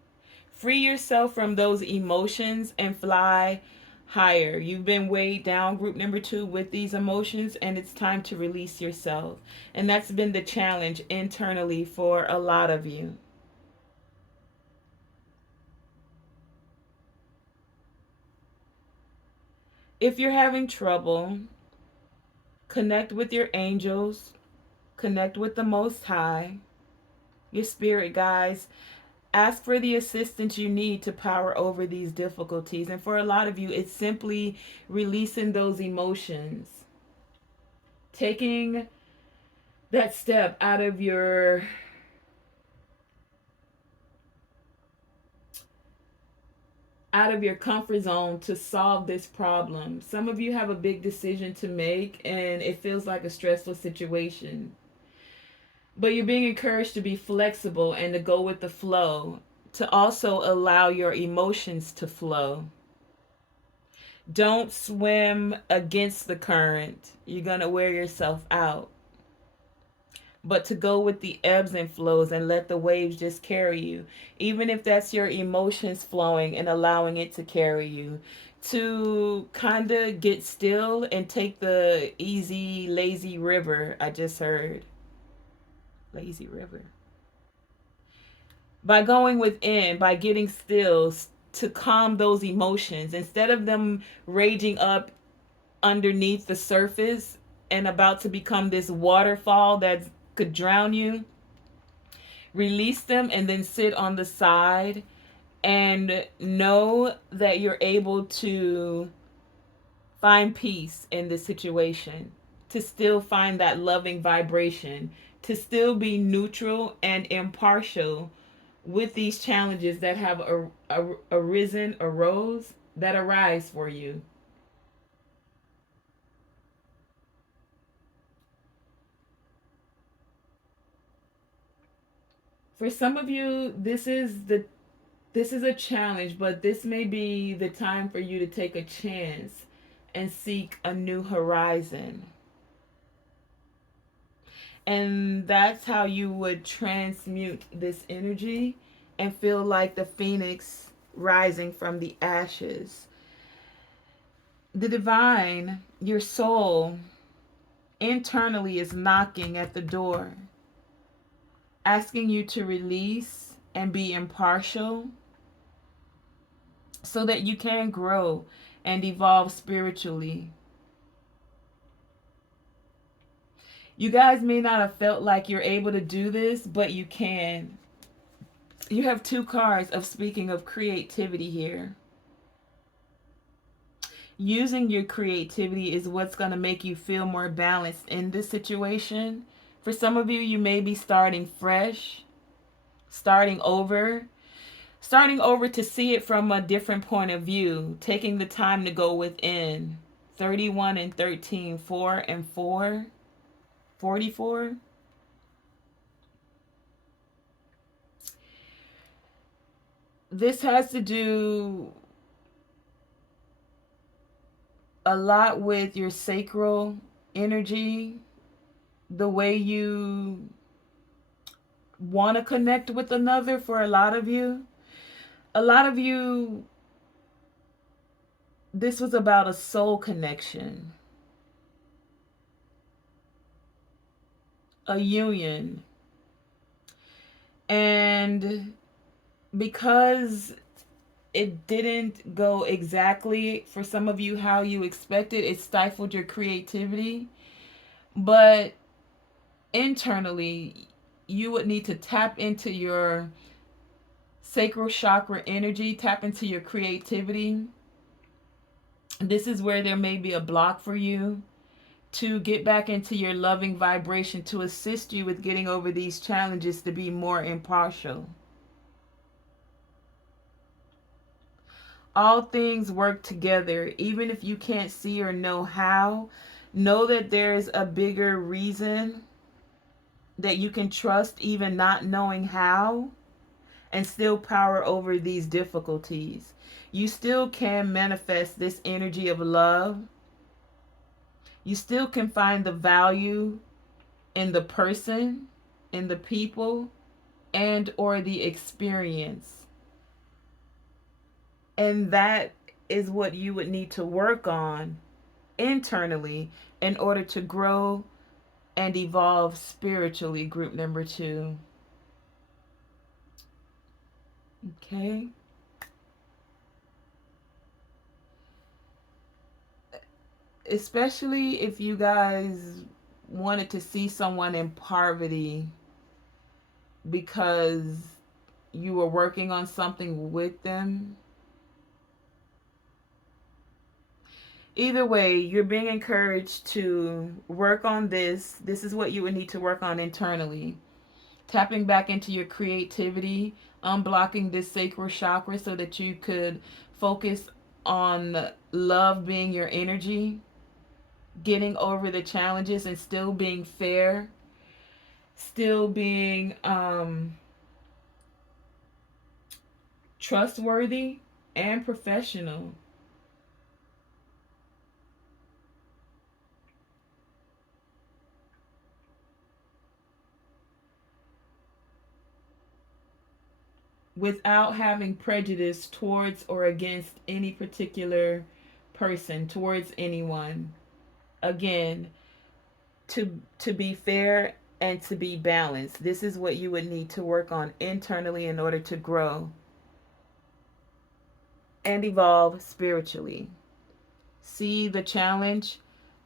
Free yourself from those emotions and fly higher. You've been weighed down, group number 2, with these emotions, and it's time to release yourself. And that's been the challenge internally for a lot of you. If you're having trouble, connect with your angels, connect with the Most High, your spirit guides. Ask for the assistance you need to power over these difficulties. And for a lot of you, it's simply releasing those emotions, taking that step out of your comfort zone to solve this problem. Some of you have a big decision to make and it feels like a stressful situation. But you're being encouraged to be flexible and to go with the flow, to also allow your emotions to flow. Don't swim against the current. You're going to wear yourself out. But to go with the ebbs and flows and let the waves just carry you. Even if that's your emotions flowing and allowing it to carry you. To kind of get still and take the easy, lazy river. I just heard. Lazy river. By going within, by getting still, to calm those emotions instead of them raging up underneath the surface and about to become this waterfall that could drown you. Release them and then sit on the side and know that you're able to find peace in this situation, to still find that loving vibration, to still be neutral and impartial with these challenges that have that arise for you. For some of you, this is a challenge, but this may be the time for you to take a chance and seek a new horizon. And that's how you would transmute this energy and feel like the phoenix rising from the ashes. The divine, your soul, internally is knocking at the door, asking you to release and be impartial so that you can grow and evolve spiritually. You guys may not have felt like you're able to do this, but you can. You have 2 cards of speaking of creativity here. Using your creativity is what's going to make you feel more balanced in this situation. For some of you, you may be starting fresh, starting over to see it from a different point of view, taking the time to go within. 31 and 13, 4 and 4, 44. This has to do a lot with your sacral energy, the way you want to connect with another. For a lot of you this was about a soul connection, a union. And because it didn't go exactly for some of you how you expected, it stifled your creativity. But internally, you would need to tap into your sacral chakra energy, tap into your creativity. This is where there may be a block for you to get back into your loving vibration to assist you with getting over these challenges, to be more impartial. All things work together, even if you can't see or know how. Know that there's a bigger reason that you can trust, even not knowing how, and still power over these difficulties. You still can manifest this energy of love. You still can find the value in the person, in the people, and or the experience. And that is what you would need to work on internally in order to grow and evolve spiritually, group number 2. Okay. Especially if you guys wanted to see someone in poverty because you were working on something with them. Either way, you're being encouraged to work on this. This is what you would need to work on internally. Tapping back into your creativity, unblocking this sacral chakra so that you could focus on love being your energy, getting over the challenges and still being fair, still being trustworthy and professional. Without having prejudice towards or against any particular person, towards anyone. Again, to be fair and to be balanced. This is what you would need to work on internally in order to grow and evolve spiritually. See the challenge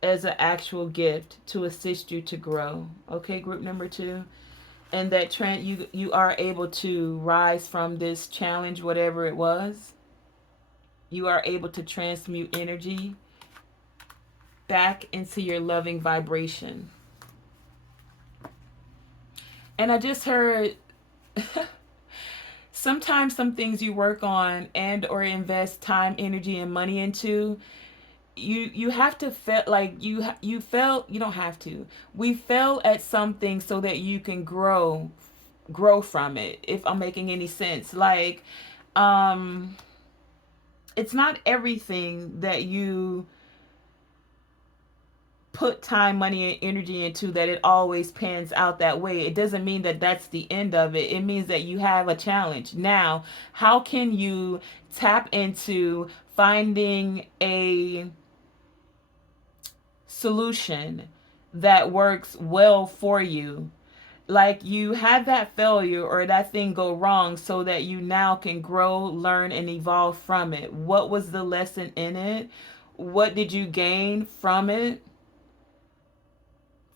as an actual gift to assist you to grow. Okay, group number 2. And that you are able to rise from this challenge, whatever it was. You are able to transmute energy back into your loving vibration. And I just heard sometimes some things you work on and or invest time, energy, and money into, you have to feel like you felt, you don't have to. We fail at something so that you can grow from it, if I'm making any sense. Like it's not everything that you put time, money, and energy into that it always pans out that way. It doesn't mean that that's the end of it. It means that you have a challenge. Now, how can you tap into finding a solution that works well for you? Like, you had that failure or that thing go wrong so that you now can grow, learn, and evolve from it. What was the lesson in it? What did you gain from it?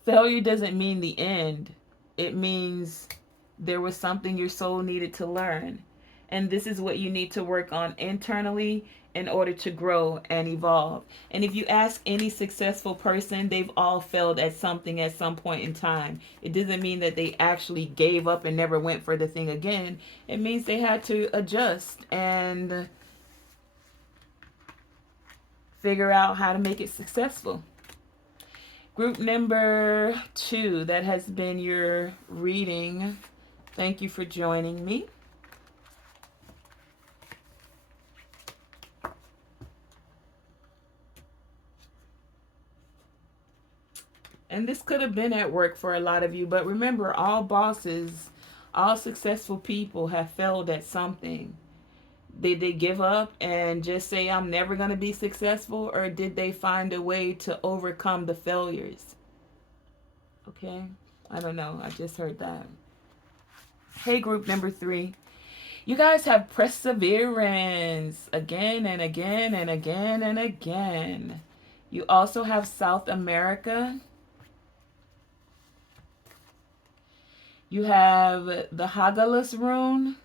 Failure doesn't mean the end. It means there was something your soul needed to learn. And this is what you need to work on internally in order to grow and evolve. And if you ask any successful person, they've all failed at something at some point in time. It doesn't mean that they actually gave up and never went for the thing again. It means they had to adjust and figure out how to make it successful. Group number 2, that has been your reading. Thank you for joining me. And this could have been at work for a lot of you, but remember, all bosses, all successful people have failed at something. Did they give up and just say, I'm never going to be successful? Or did they find a way to overcome the failures? Okay. I don't know. I just heard that. Hey, group number 3. You guys have perseverance again and again and again and again. You also have South America. You have the Hagalus rune.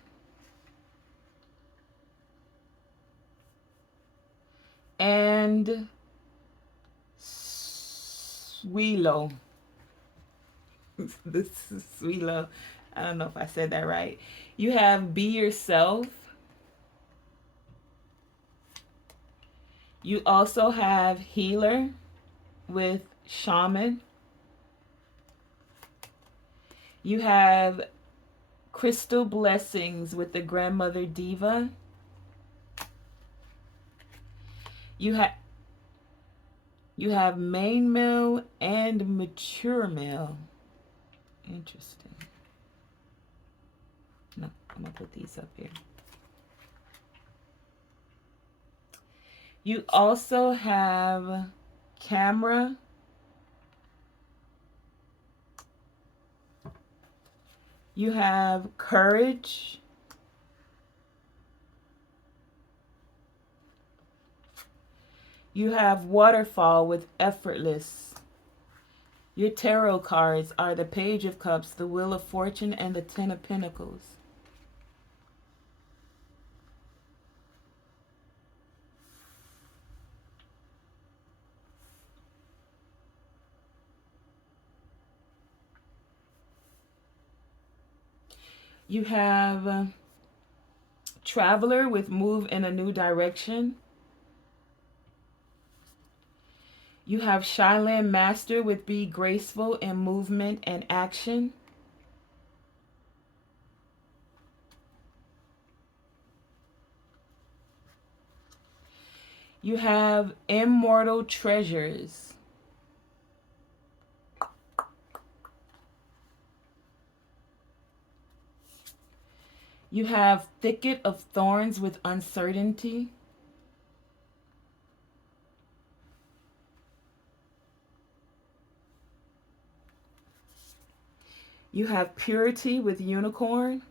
And Swilo. This is Swilo. I don't know if I said that right. You have Be Yourself. You also have Healer with Shaman. You have Crystal Blessings with the Grandmother Diva. You have Main Mill and Mature Mill. Interesting. No, I'm gonna put these up here. You also have Camera. You have Courage. You have Waterfall with Effortless. Your tarot cards are the Page of Cups, the Wheel of Fortune, and the Ten of Pentacles. You have Traveler with Move in a New Direction. You have Shyland Master with Be Graceful in Movement and Action. You have Immortal Treasures. You have Thicket of Thorns with Uncertainty. You have Purity with Unicorn.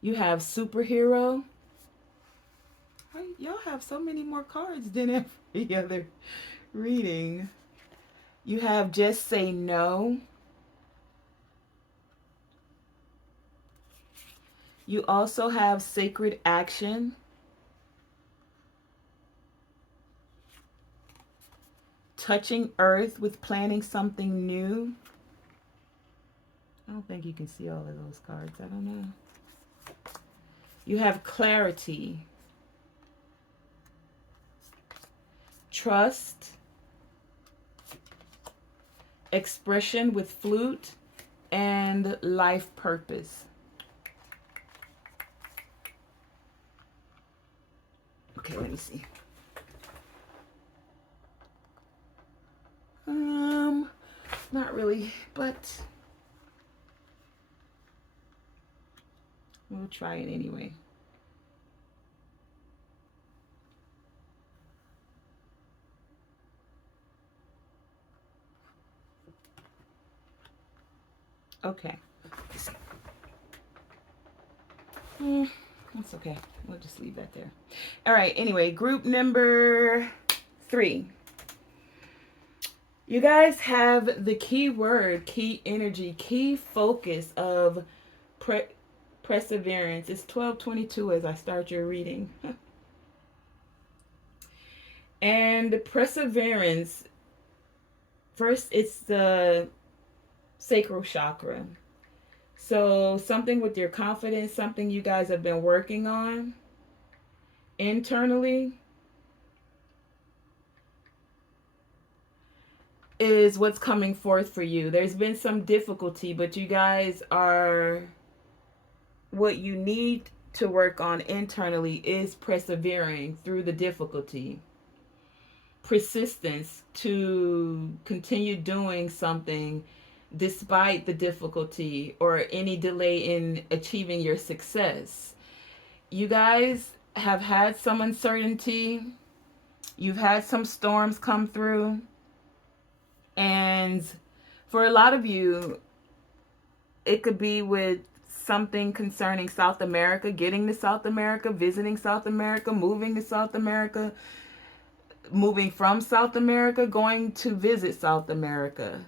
You have Superhero. Y'all have so many more cards than every other reading. You have Just Say No. You also have Sacred Action. Touching Earth with Planning Something New. I don't think you can see all of those cards. I don't know. You have Clarity. Trust. Expression with Flute. And Life Purpose. Okay, let me see. Not really, but we'll try it anyway. Okay. That's okay. We'll just leave that there. All right. Anyway, group number 3. You guys have the key word, key energy, key focus of perseverance. It's 12:22 as I start your reading. And perseverance, first it's the sacral chakra. So something with your confidence, something you guys have been working on internally, is what's coming forth for you. There's been some difficulty, but you guys are, what you need to work on internally is persevering through the difficulty. Persistence to continue doing something despite the difficulty or any delay in achieving your success. You guys have had some uncertainty, you've had some storms come through, and for a lot of you, it could be with something concerning South America, getting to South America, visiting South America, moving to South America, moving from South America, going to visit South America.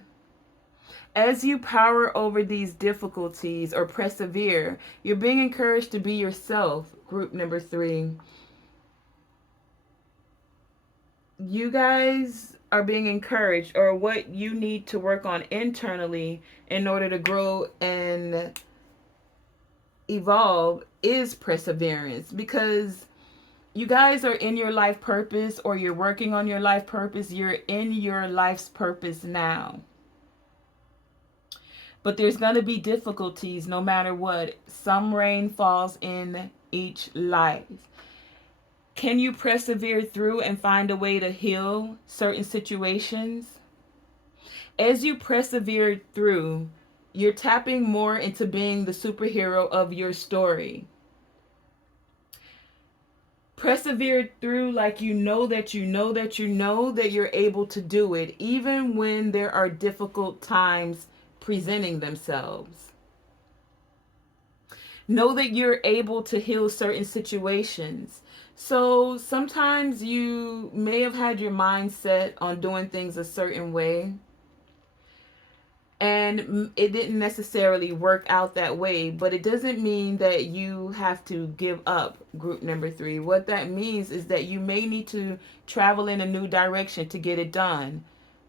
As you power over these difficulties or persevere, you're being encouraged to be yourself. Group number 3. You guys are being encouraged, or what you need to work on internally in order to grow and evolve is perseverance, because you guys are in your life purpose, or you're working on your life purpose. You're in your life's purpose now. But there's going to be difficulties no matter what. Some rain falls in each life. Can you persevere through and find a way to heal certain situations? As you persevere through, you're tapping more into being the superhero of your story. Persevere through like you know that you know that you know that you're able to do it, even when there are difficult times presenting themselves. Know that you're able to heal certain situations. So sometimes you may have had your mind set on doing things a certain way, and it didn't necessarily work out that way, but it doesn't mean that you have to give up. Group number 3, what that means is that you may need to travel in a new direction to get it done.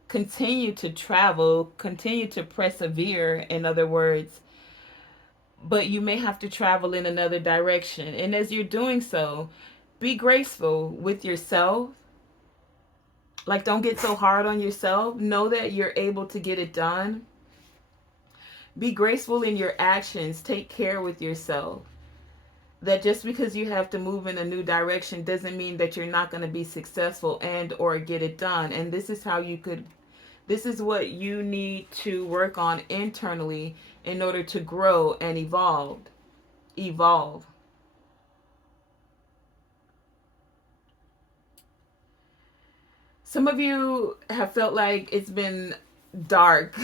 Continue to travel, continue to persevere, in other words, but you may have to travel in another direction. And as you're doing so, be graceful with yourself. Like, don't get so hard on yourself. Know that you're able to get it done. Be graceful in your actions. Take care with yourself. That just because you have to move in a new direction doesn't mean that you're not going to be successful and or get it done. And this is how you could, this is what you need to work on internally in order to grow and evolve. Some of you have felt like it's been dark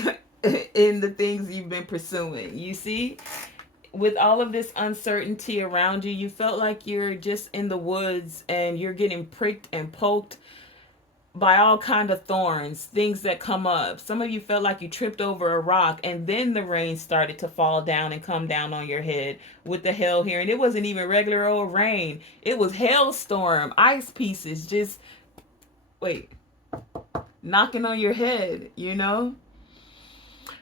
in the things you've been pursuing. You see, with all of this uncertainty around you, you felt like you're just in the woods and you're getting pricked and poked by all kind of thorns, things that come up. Some of you felt like you tripped over a rock, and then the rain started to fall down and come down on your head with the hail here. And it wasn't even regular old rain. It was hailstorm, ice pieces, just knocking on your head, you know?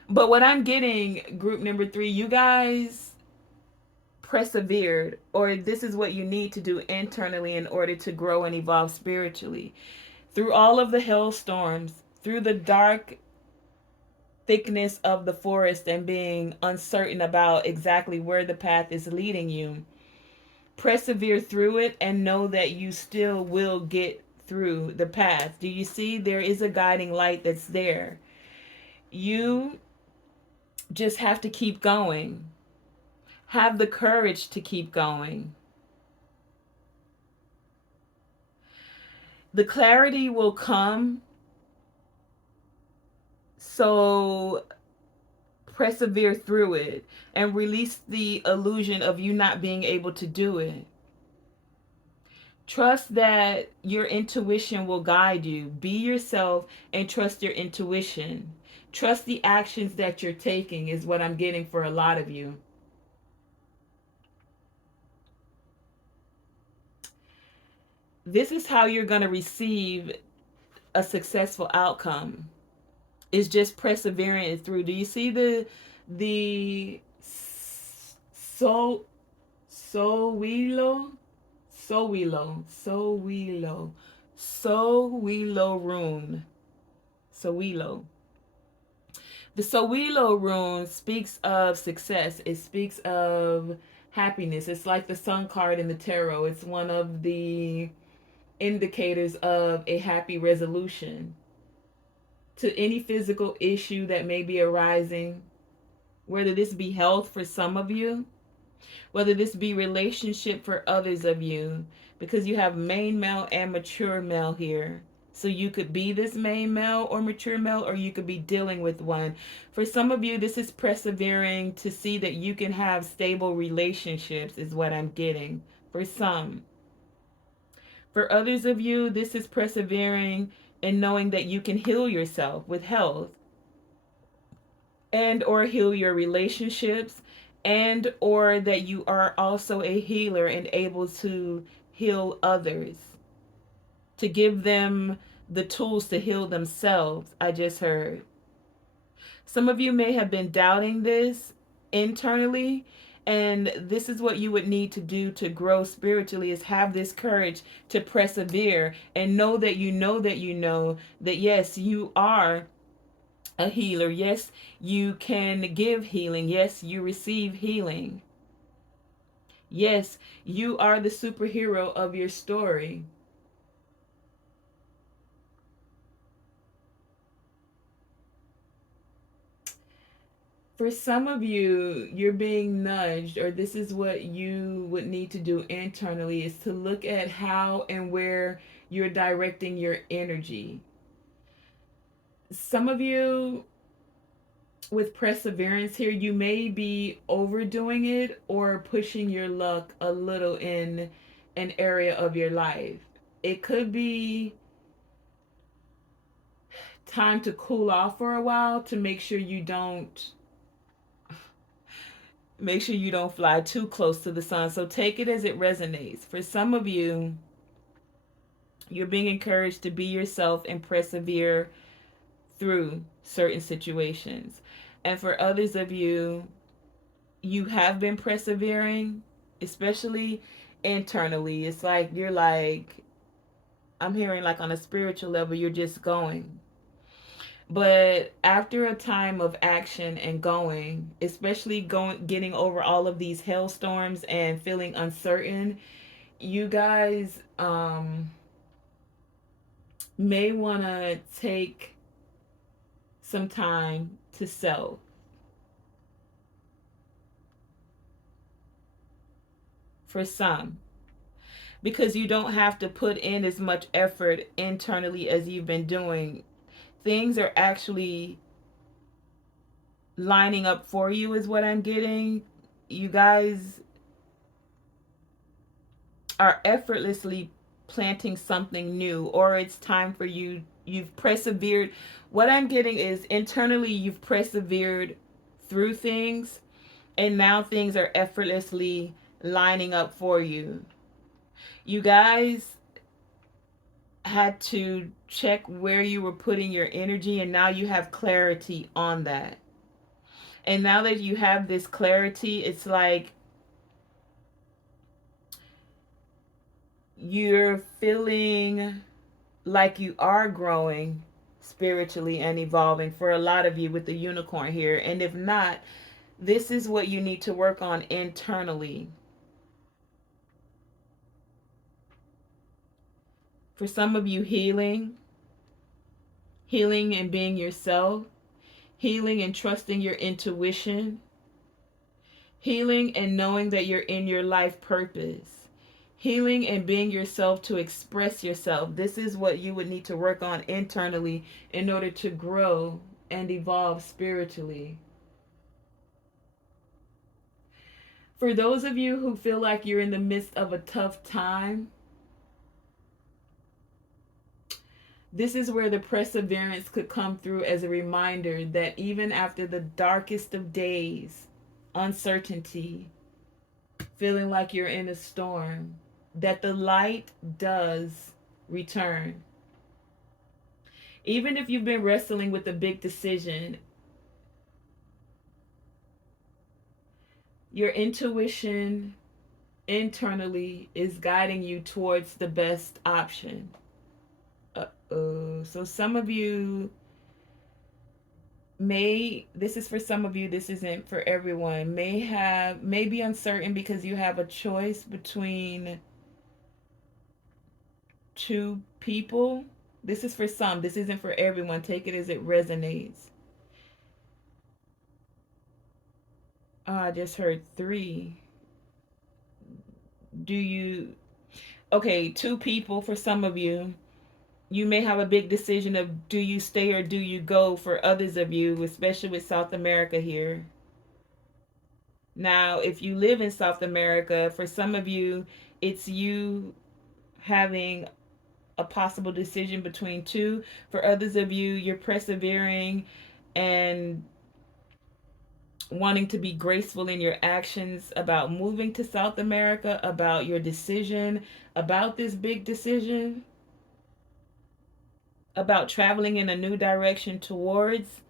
But what I'm getting, group number 3, you guys persevered, or this is what you need to do internally in order to grow and evolve spiritually. Through all of the hailstorms, through the dark thickness of the forest and being uncertain about exactly where the path is leading you, persevere through it and know that you still will get through the path. Do you see? There is a guiding light that's there. You just have to keep going. Have the courage to keep going. The clarity will come, so persevere through it and release the illusion of you not being able to do it. Trust that your intuition will guide you. Be yourself and trust your intuition. Trust the actions that you're taking is what I'm getting for a lot of you. This is how you're going to receive a successful outcome. Is just persevering through. Do you see the Sowilo rune? Sowilo. The Sowilo rune speaks of success. It speaks of happiness. It's like the sun card in the tarot. It's one of the indicators of a happy resolution. to any physical issue that may be arising, whether this be health for some of you, whether this be relationship for others of you, because you have main male and mature male here. So you could be this main male or mature male, or you could be dealing with one. For some of you, this is persevering to see that you can have stable relationships, is what I'm getting. For some. For others of you, this is persevering and knowing that you can heal yourself with health, and or heal your relationships, and or that you are also a healer and able to heal others, to give them the tools to heal themselves. I just heard some of you may have been doubting this internally, and this is what you would need to do to grow spiritually, is have this courage to persevere and know that you know that you know that yes, you are a healer. Yes, you can give healing. Yes, you receive healing. Yes, you are the superhero of your story. For some of you, you're being nudged, or this is what you would need to do internally, is to look at how and where you're directing your energy. Some of you, with perseverance here, you may be overdoing it or pushing your luck a little in an area of your life. It could be time to cool off for a while to make sure you don't fly too close to the sun. So take it as it resonates. For some of you, you're being encouraged to be yourself and persevere through certain situations. And for others of you, you have been persevering, especially internally. It's like you're like, I'm hearing like on a spiritual level, you're just going. But after a time of action and going, especially going getting over all of these hailstorms and feeling uncertain, you guys may want to take some time to self. For some, because you don't have to put in as much effort internally as you've been doing. Things are actually lining up for you, is what I'm getting. You guys are effortlessly planting something new, or it's time for you. You've persevered. What I'm getting is internally you've persevered through things, and now things are effortlessly lining up for you. You guys had to check where you were putting your energy, and now you have clarity on that. And now that you have this clarity, it's like you're feeling like you are growing spiritually and evolving, for a lot of you with the unicorn here. And if not, this is what you need to work on internally. For some of you, healing and being yourself, healing and trusting your intuition, healing and knowing that you're in your life purpose, healing and being yourself to express yourself. This is what you would need to work on internally in order to grow and evolve spiritually. For those of you who feel like you're in the midst of a tough time, this is where the perseverance could come through as a reminder that even after the darkest of days, uncertainty, feeling like you're in a storm, that the light does return. Even if you've been wrestling with a big decision, your intuition internally is guiding you towards the best option. So some of you this is for some of you, this isn't for everyone, may be uncertain because you have a choice between two people. This is for some. This isn't for everyone. Take it as it resonates. I just heard 3. Do you... Okay, 2 people for some of you. You may have a big decision of do you stay or do you go for others of you, especially with South America here. Now, if you live in South America, for some of you, it's you having a possible decision between 2. For others of you, you're persevering and wanting to be graceful in your actions about moving to South America, about your decision, about this big decision, about traveling in a new direction towards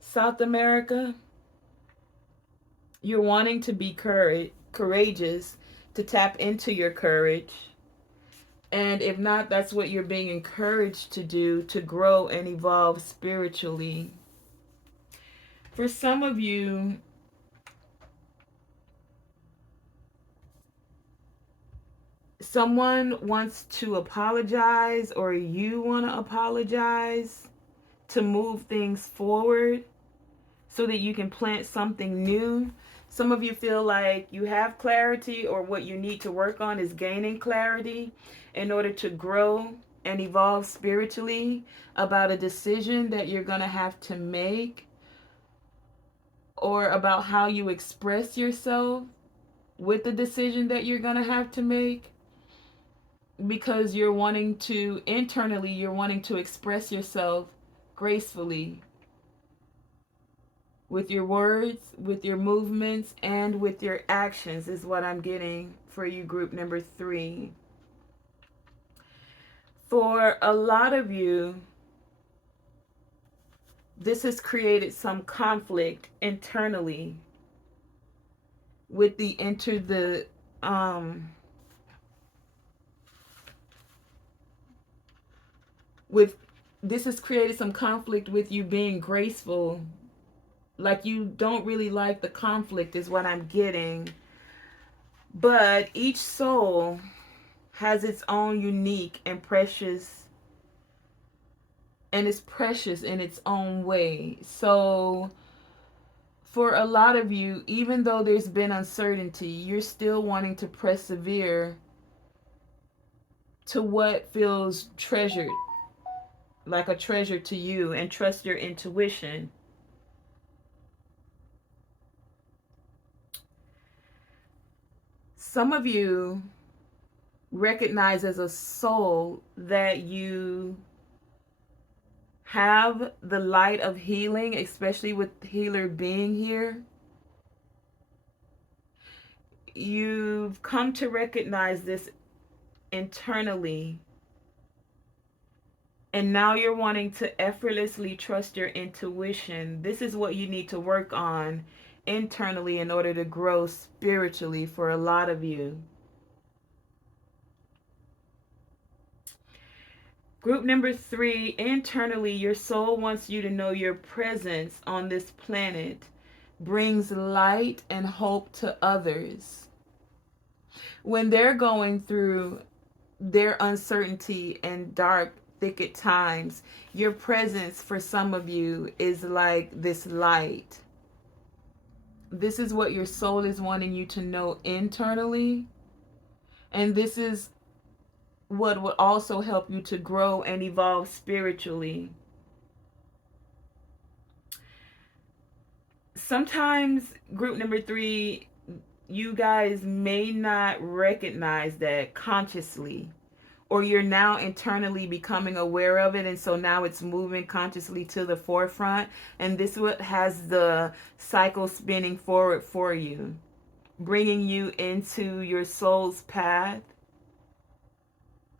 South America. You're wanting to be courageous, to tap into your courage. And if not, that's what you're being encouraged to do, to grow and evolve spiritually. For some of you, someone wants to apologize or you want to apologize to move things forward so that you can plant something new. Some of you feel like you have clarity, or what you need to work on is gaining clarity in order to grow and evolve spiritually about a decision that you're going to have to make, or about how you express yourself with the decision that you're going to have to make, because you're wanting to, internally, you're wanting to express yourself gracefully with your words, with your movements, and with your actions, is what I'm getting for you, group number 3. For a lot of you, this has created some conflict internally with the with this has created some conflict with you being graceful. Like, you don't really like the conflict, is what I'm getting. But each soul has its own unique and precious, and is precious in its own way. So for a lot of you, even though there's been uncertainty, you're still wanting to persevere to what feels treasured, like a treasure to you, and trust your intuition. Some of you recognize as a soul that you have the light of healing, especially with healer being here. You've come to recognize this internally, and now you're wanting to effortlessly trust your intuition. This is what you need to work on internally in order to grow spiritually for a lot of you. Group number 3, internally, your soul wants you to know your presence on this planet brings light and hope to others. When they're going through their uncertainty and dark thicket times, your presence for some of you is like this light. This is what your soul is wanting you to know internally. And this is what will also help you to grow and evolve spiritually. Sometimes, group number 3, you guys may not recognize that consciously, or you're now internally becoming aware of it, and so now it's moving consciously to the forefront, and this is what has the cycle spinning forward for you, bringing you into your soul's path,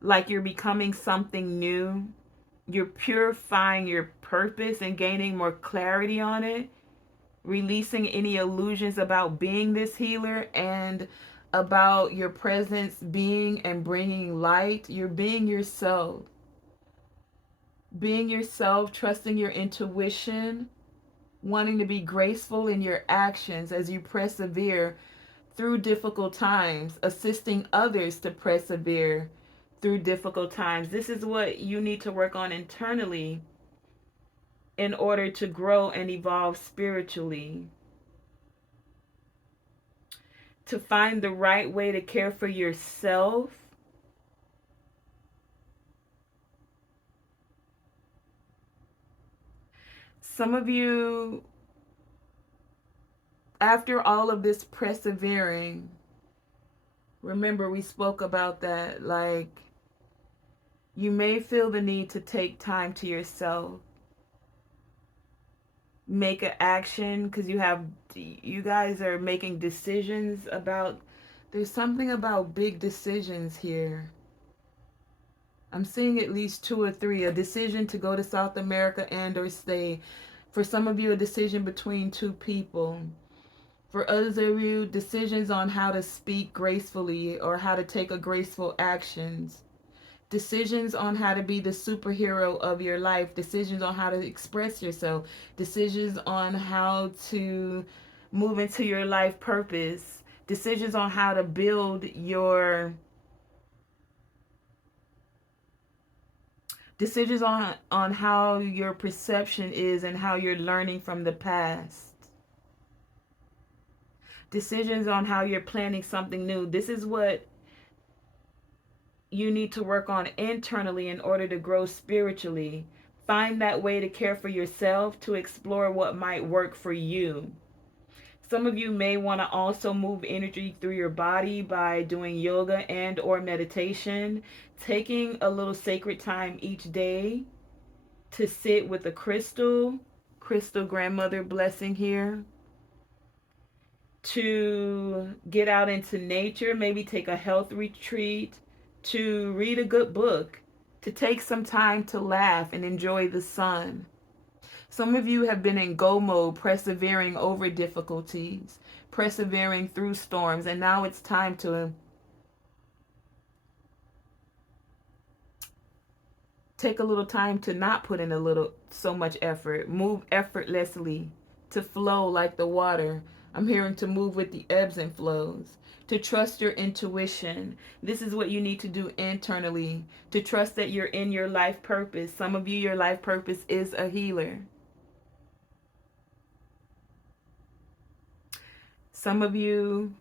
like you're becoming something new. You're purifying your purpose and gaining more clarity on it, releasing any illusions about being this healer and about your presence being and bringing light. You're being yourself. Being yourself, trusting your intuition, wanting to be graceful in your actions as you persevere through difficult times, assisting others to persevere through difficult times. This is what you need to work on internally in order to grow and evolve spiritually. To find the right way to care for yourself. Some of you, after all of this persevering, remember we spoke about that, like, you may feel the need to take time to yourself. Make an action, because you guys are making decisions about, there's something about big decisions here. I'm seeing at least 2 or 3. A decision to go to South America and or stay. For some of you, a decision between 2 people. For others of you, decisions on how to speak gracefully or how to take a graceful actions. Decisions on how to be the superhero of your life. Decisions on how to express yourself. Decisions on how to move into your life purpose. Decisions on how to build your... Decisions on how your perception is and how you're learning from the past. Decisions on how you're planning something new. This is what you need to work on internally in order to grow spiritually. Find that way to care for yourself, to explore what might work for you. Some of you may want to also move energy through your body by doing yoga and or meditation, taking a little sacred time each day to sit with a crystal grandmother blessing here, to get out into nature, maybe take a health retreat, to read a good book, to take some time to laugh and enjoy the sun. Some of you have been in go mode, persevering over difficulties, persevering through storms, and now it's time to take a little time to not put in so much effort. Move effortlessly, to flow like the water. I'm hearing to move with the ebbs and flows, to trust your intuition. This is what you need to do internally, to trust that you're in your life purpose. Some of you, your life purpose is a healer. Some of you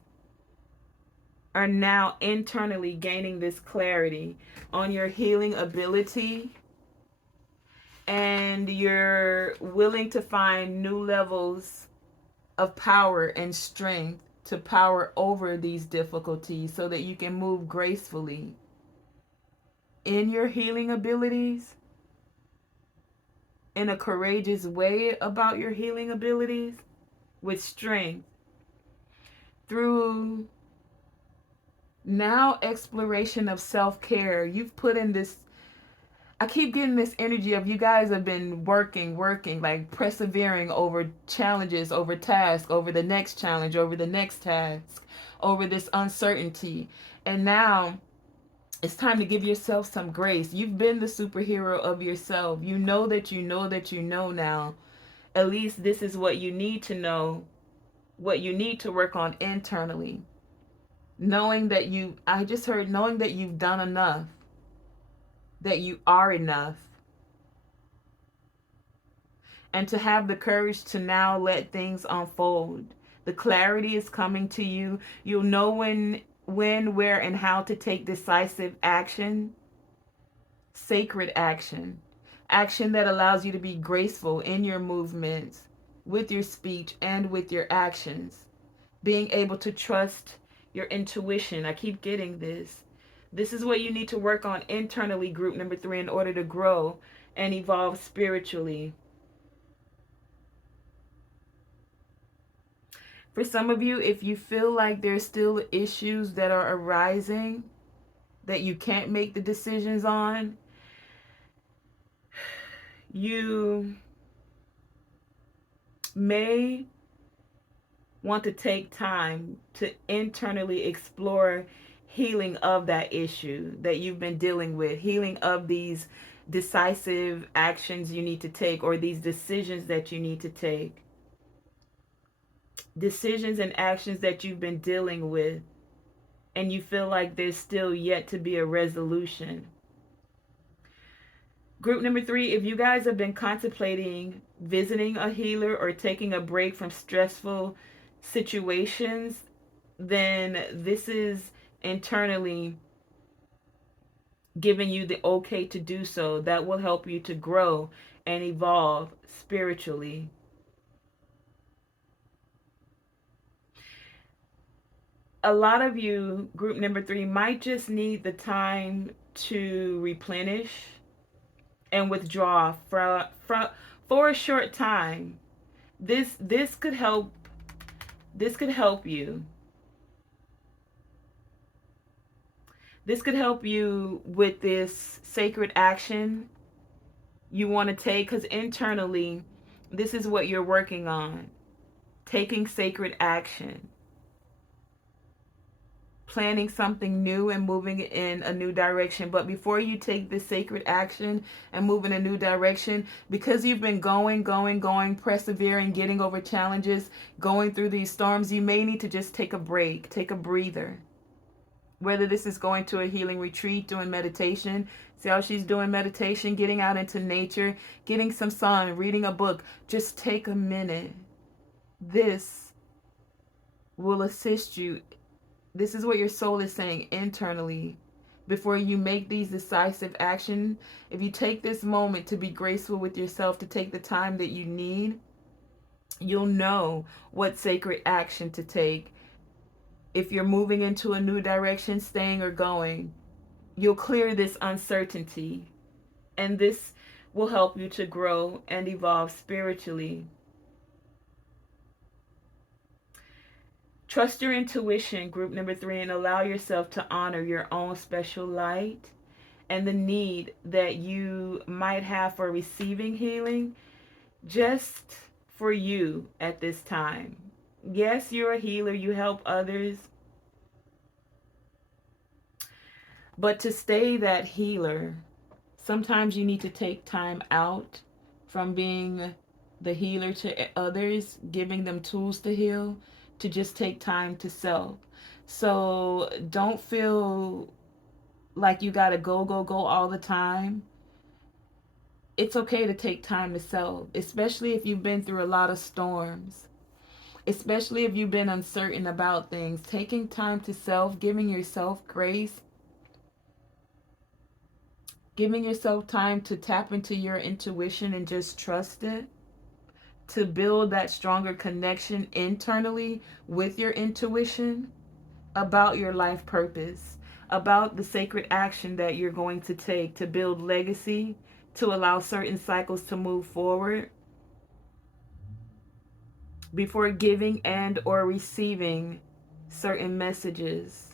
are now internally gaining this clarity on your healing ability, and you're willing to find new levels of power and strength to power over these difficulties so that you can move gracefully in your healing abilities, in a courageous way about your healing abilities, with strength, through now exploration of self-care. You've put in this, I keep getting this energy of you guys have been working, like persevering over challenges, over tasks, over the next challenge, over the next task, over this uncertainty. And now it's time to give yourself some grace. You've been the superhero of yourself. You know that you know that you know now. At least this is what you need to know, what you need to work on internally. Knowing that I just heard, knowing that you've done enough, that you are enough, and to have the courage to now let things unfold. The clarity is coming to you. You'll know when, where, and how to take decisive action, sacred action, action that allows you to be graceful in your movements, with your speech, and with your actions. Being able to trust your intuition. I keep getting this. This is what you need to work on internally, group number 3, in order to grow and evolve spiritually. For some of you, if you feel like there's still issues that are arising that you can't make the decisions on, you may want to take time to internally explore healing of that issue that you've been dealing with, healing of these decisive actions you need to take, or these decisions that you need to take, decisions and actions that you've been dealing with. and you feel like there's still yet to be a resolution. Group number 3, if you guys have been contemplating visiting a healer or taking a break from stressful situations, then this is internally giving you the okay to do so. That will help you to grow and evolve spiritually. A lot of you, group number 3, might just need the time to replenish and withdraw for a short time. This could help. This could help you. This could help you with this sacred action you want to take, because internally, this is what you're working on. Taking sacred action. Planning something new and moving in a new direction. But before you take this sacred action and move in a new direction, because you've been going, persevering, getting over challenges, going through these storms, you may need to just take a break, take a breather. Whether this is going to a healing retreat, doing meditation. See how she's doing meditation, getting out into nature, getting some sun, reading a book. Just take a minute. This will assist you. This is what your soul is saying internally. Before you make these decisive actions, if you take this moment to be graceful with yourself, to take the time that you need, you'll know what sacred action to take. If you're moving into a new direction, staying or going, you'll clear this uncertainty. And this will help you to grow and evolve spiritually. Trust your intuition, group number 3, and allow yourself to honor your own special light and the need that you might have for receiving healing just for you at this time. Yes, you're a healer, you help others, but to stay that healer, sometimes you need to take time out from being the healer to others, giving them tools to heal, to just take time to self. So don't feel like you gotta go all the time. It's okay to take time to self, especially if you've been through a lot of storms, especially if you've been uncertain about things. Taking time to self, giving yourself grace, giving yourself time to tap into your intuition and just trust it, to build that stronger connection internally with your intuition about your life purpose, about the sacred action that you're going to take to build legacy, to allow certain cycles to move forward before giving and or receiving certain messages.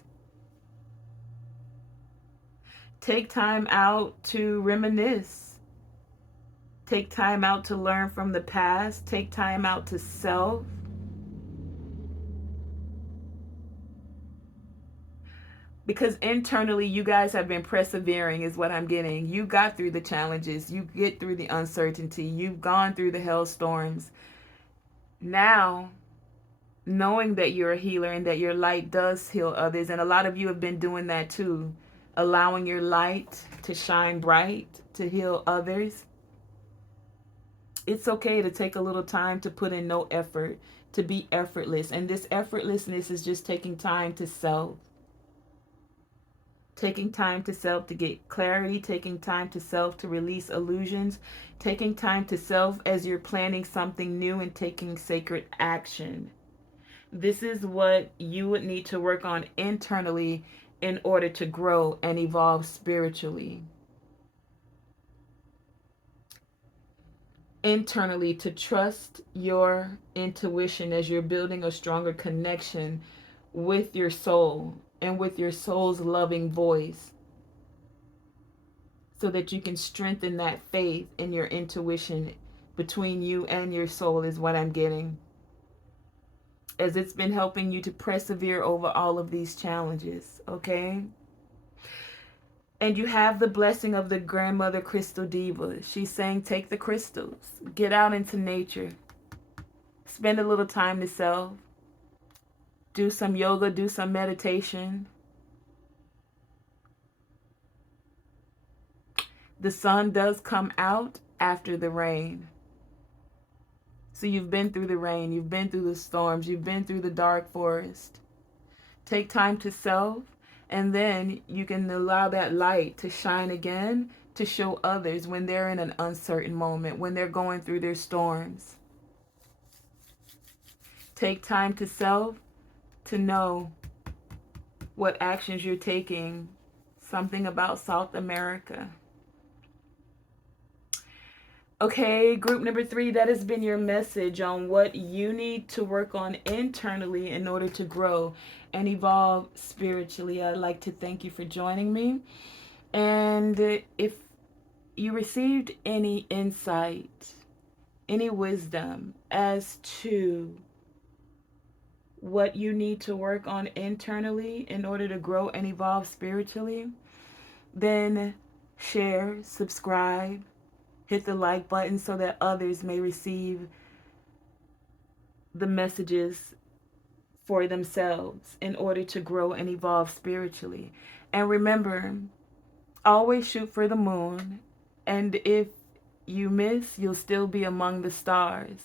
Take time out to reminisce. Take time out to learn from the past. Take time out to self. Because internally, you guys have been persevering is what I'm getting. You got through the challenges. You get through the uncertainty. You've gone through the hailstorms. Now, knowing that you're a healer and that your light does heal others, and a lot of you have been doing that too, allowing your light to shine bright, to heal others. It's okay to take a little time to put in no effort, to be effortless. And this effortlessness is just taking time to self. Taking time to self to get clarity, taking time to self to release illusions, taking time to self as you're planning something new and taking sacred action. This is what you would need to work on internally in order to grow and evolve spiritually. Internally, to trust your intuition as you're building a stronger connection with your soul and with your soul's loving voice, so that you can strengthen that faith in your intuition between you and your soul is what I'm getting, as it's been helping you to persevere over all of these challenges. Okay? And you have the blessing of the grandmother crystal diva. She's saying take the crystals, get out into nature, spend a little time to self, do some yoga, do some meditation, The sun does come out after the rain. So you've been through the rain, you've been through the storms, you've been through the dark forest. Take time to self, and then you can allow that light to shine again to show others when they're in an uncertain moment, when they're going through their storms. Take time to self to know what actions you're taking. Something about South America. Okay, group number 3, that has been your message on what you need to work on internally in order to grow and evolve spiritually. I'd like to thank you for joining me. And if you received any insight, any wisdom as to what you need to work on internally in order to grow and evolve spiritually, then share, subscribe, hit the like button so that others may receive the messages for themselves in order to grow and evolve spiritually. And remember, always shoot for the moon. And if you miss, you'll still be among the stars.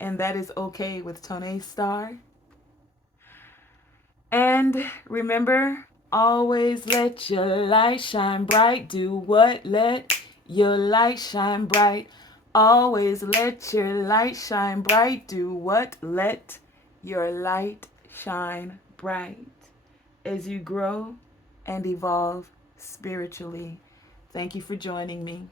And that is okay with Tonae Star. And remember, always let your light shine bright. Do what? Let your light shine bright. Always let your light shine bright. Do what? Let your light shine bright as you grow and evolve spiritually. Thank you for joining me.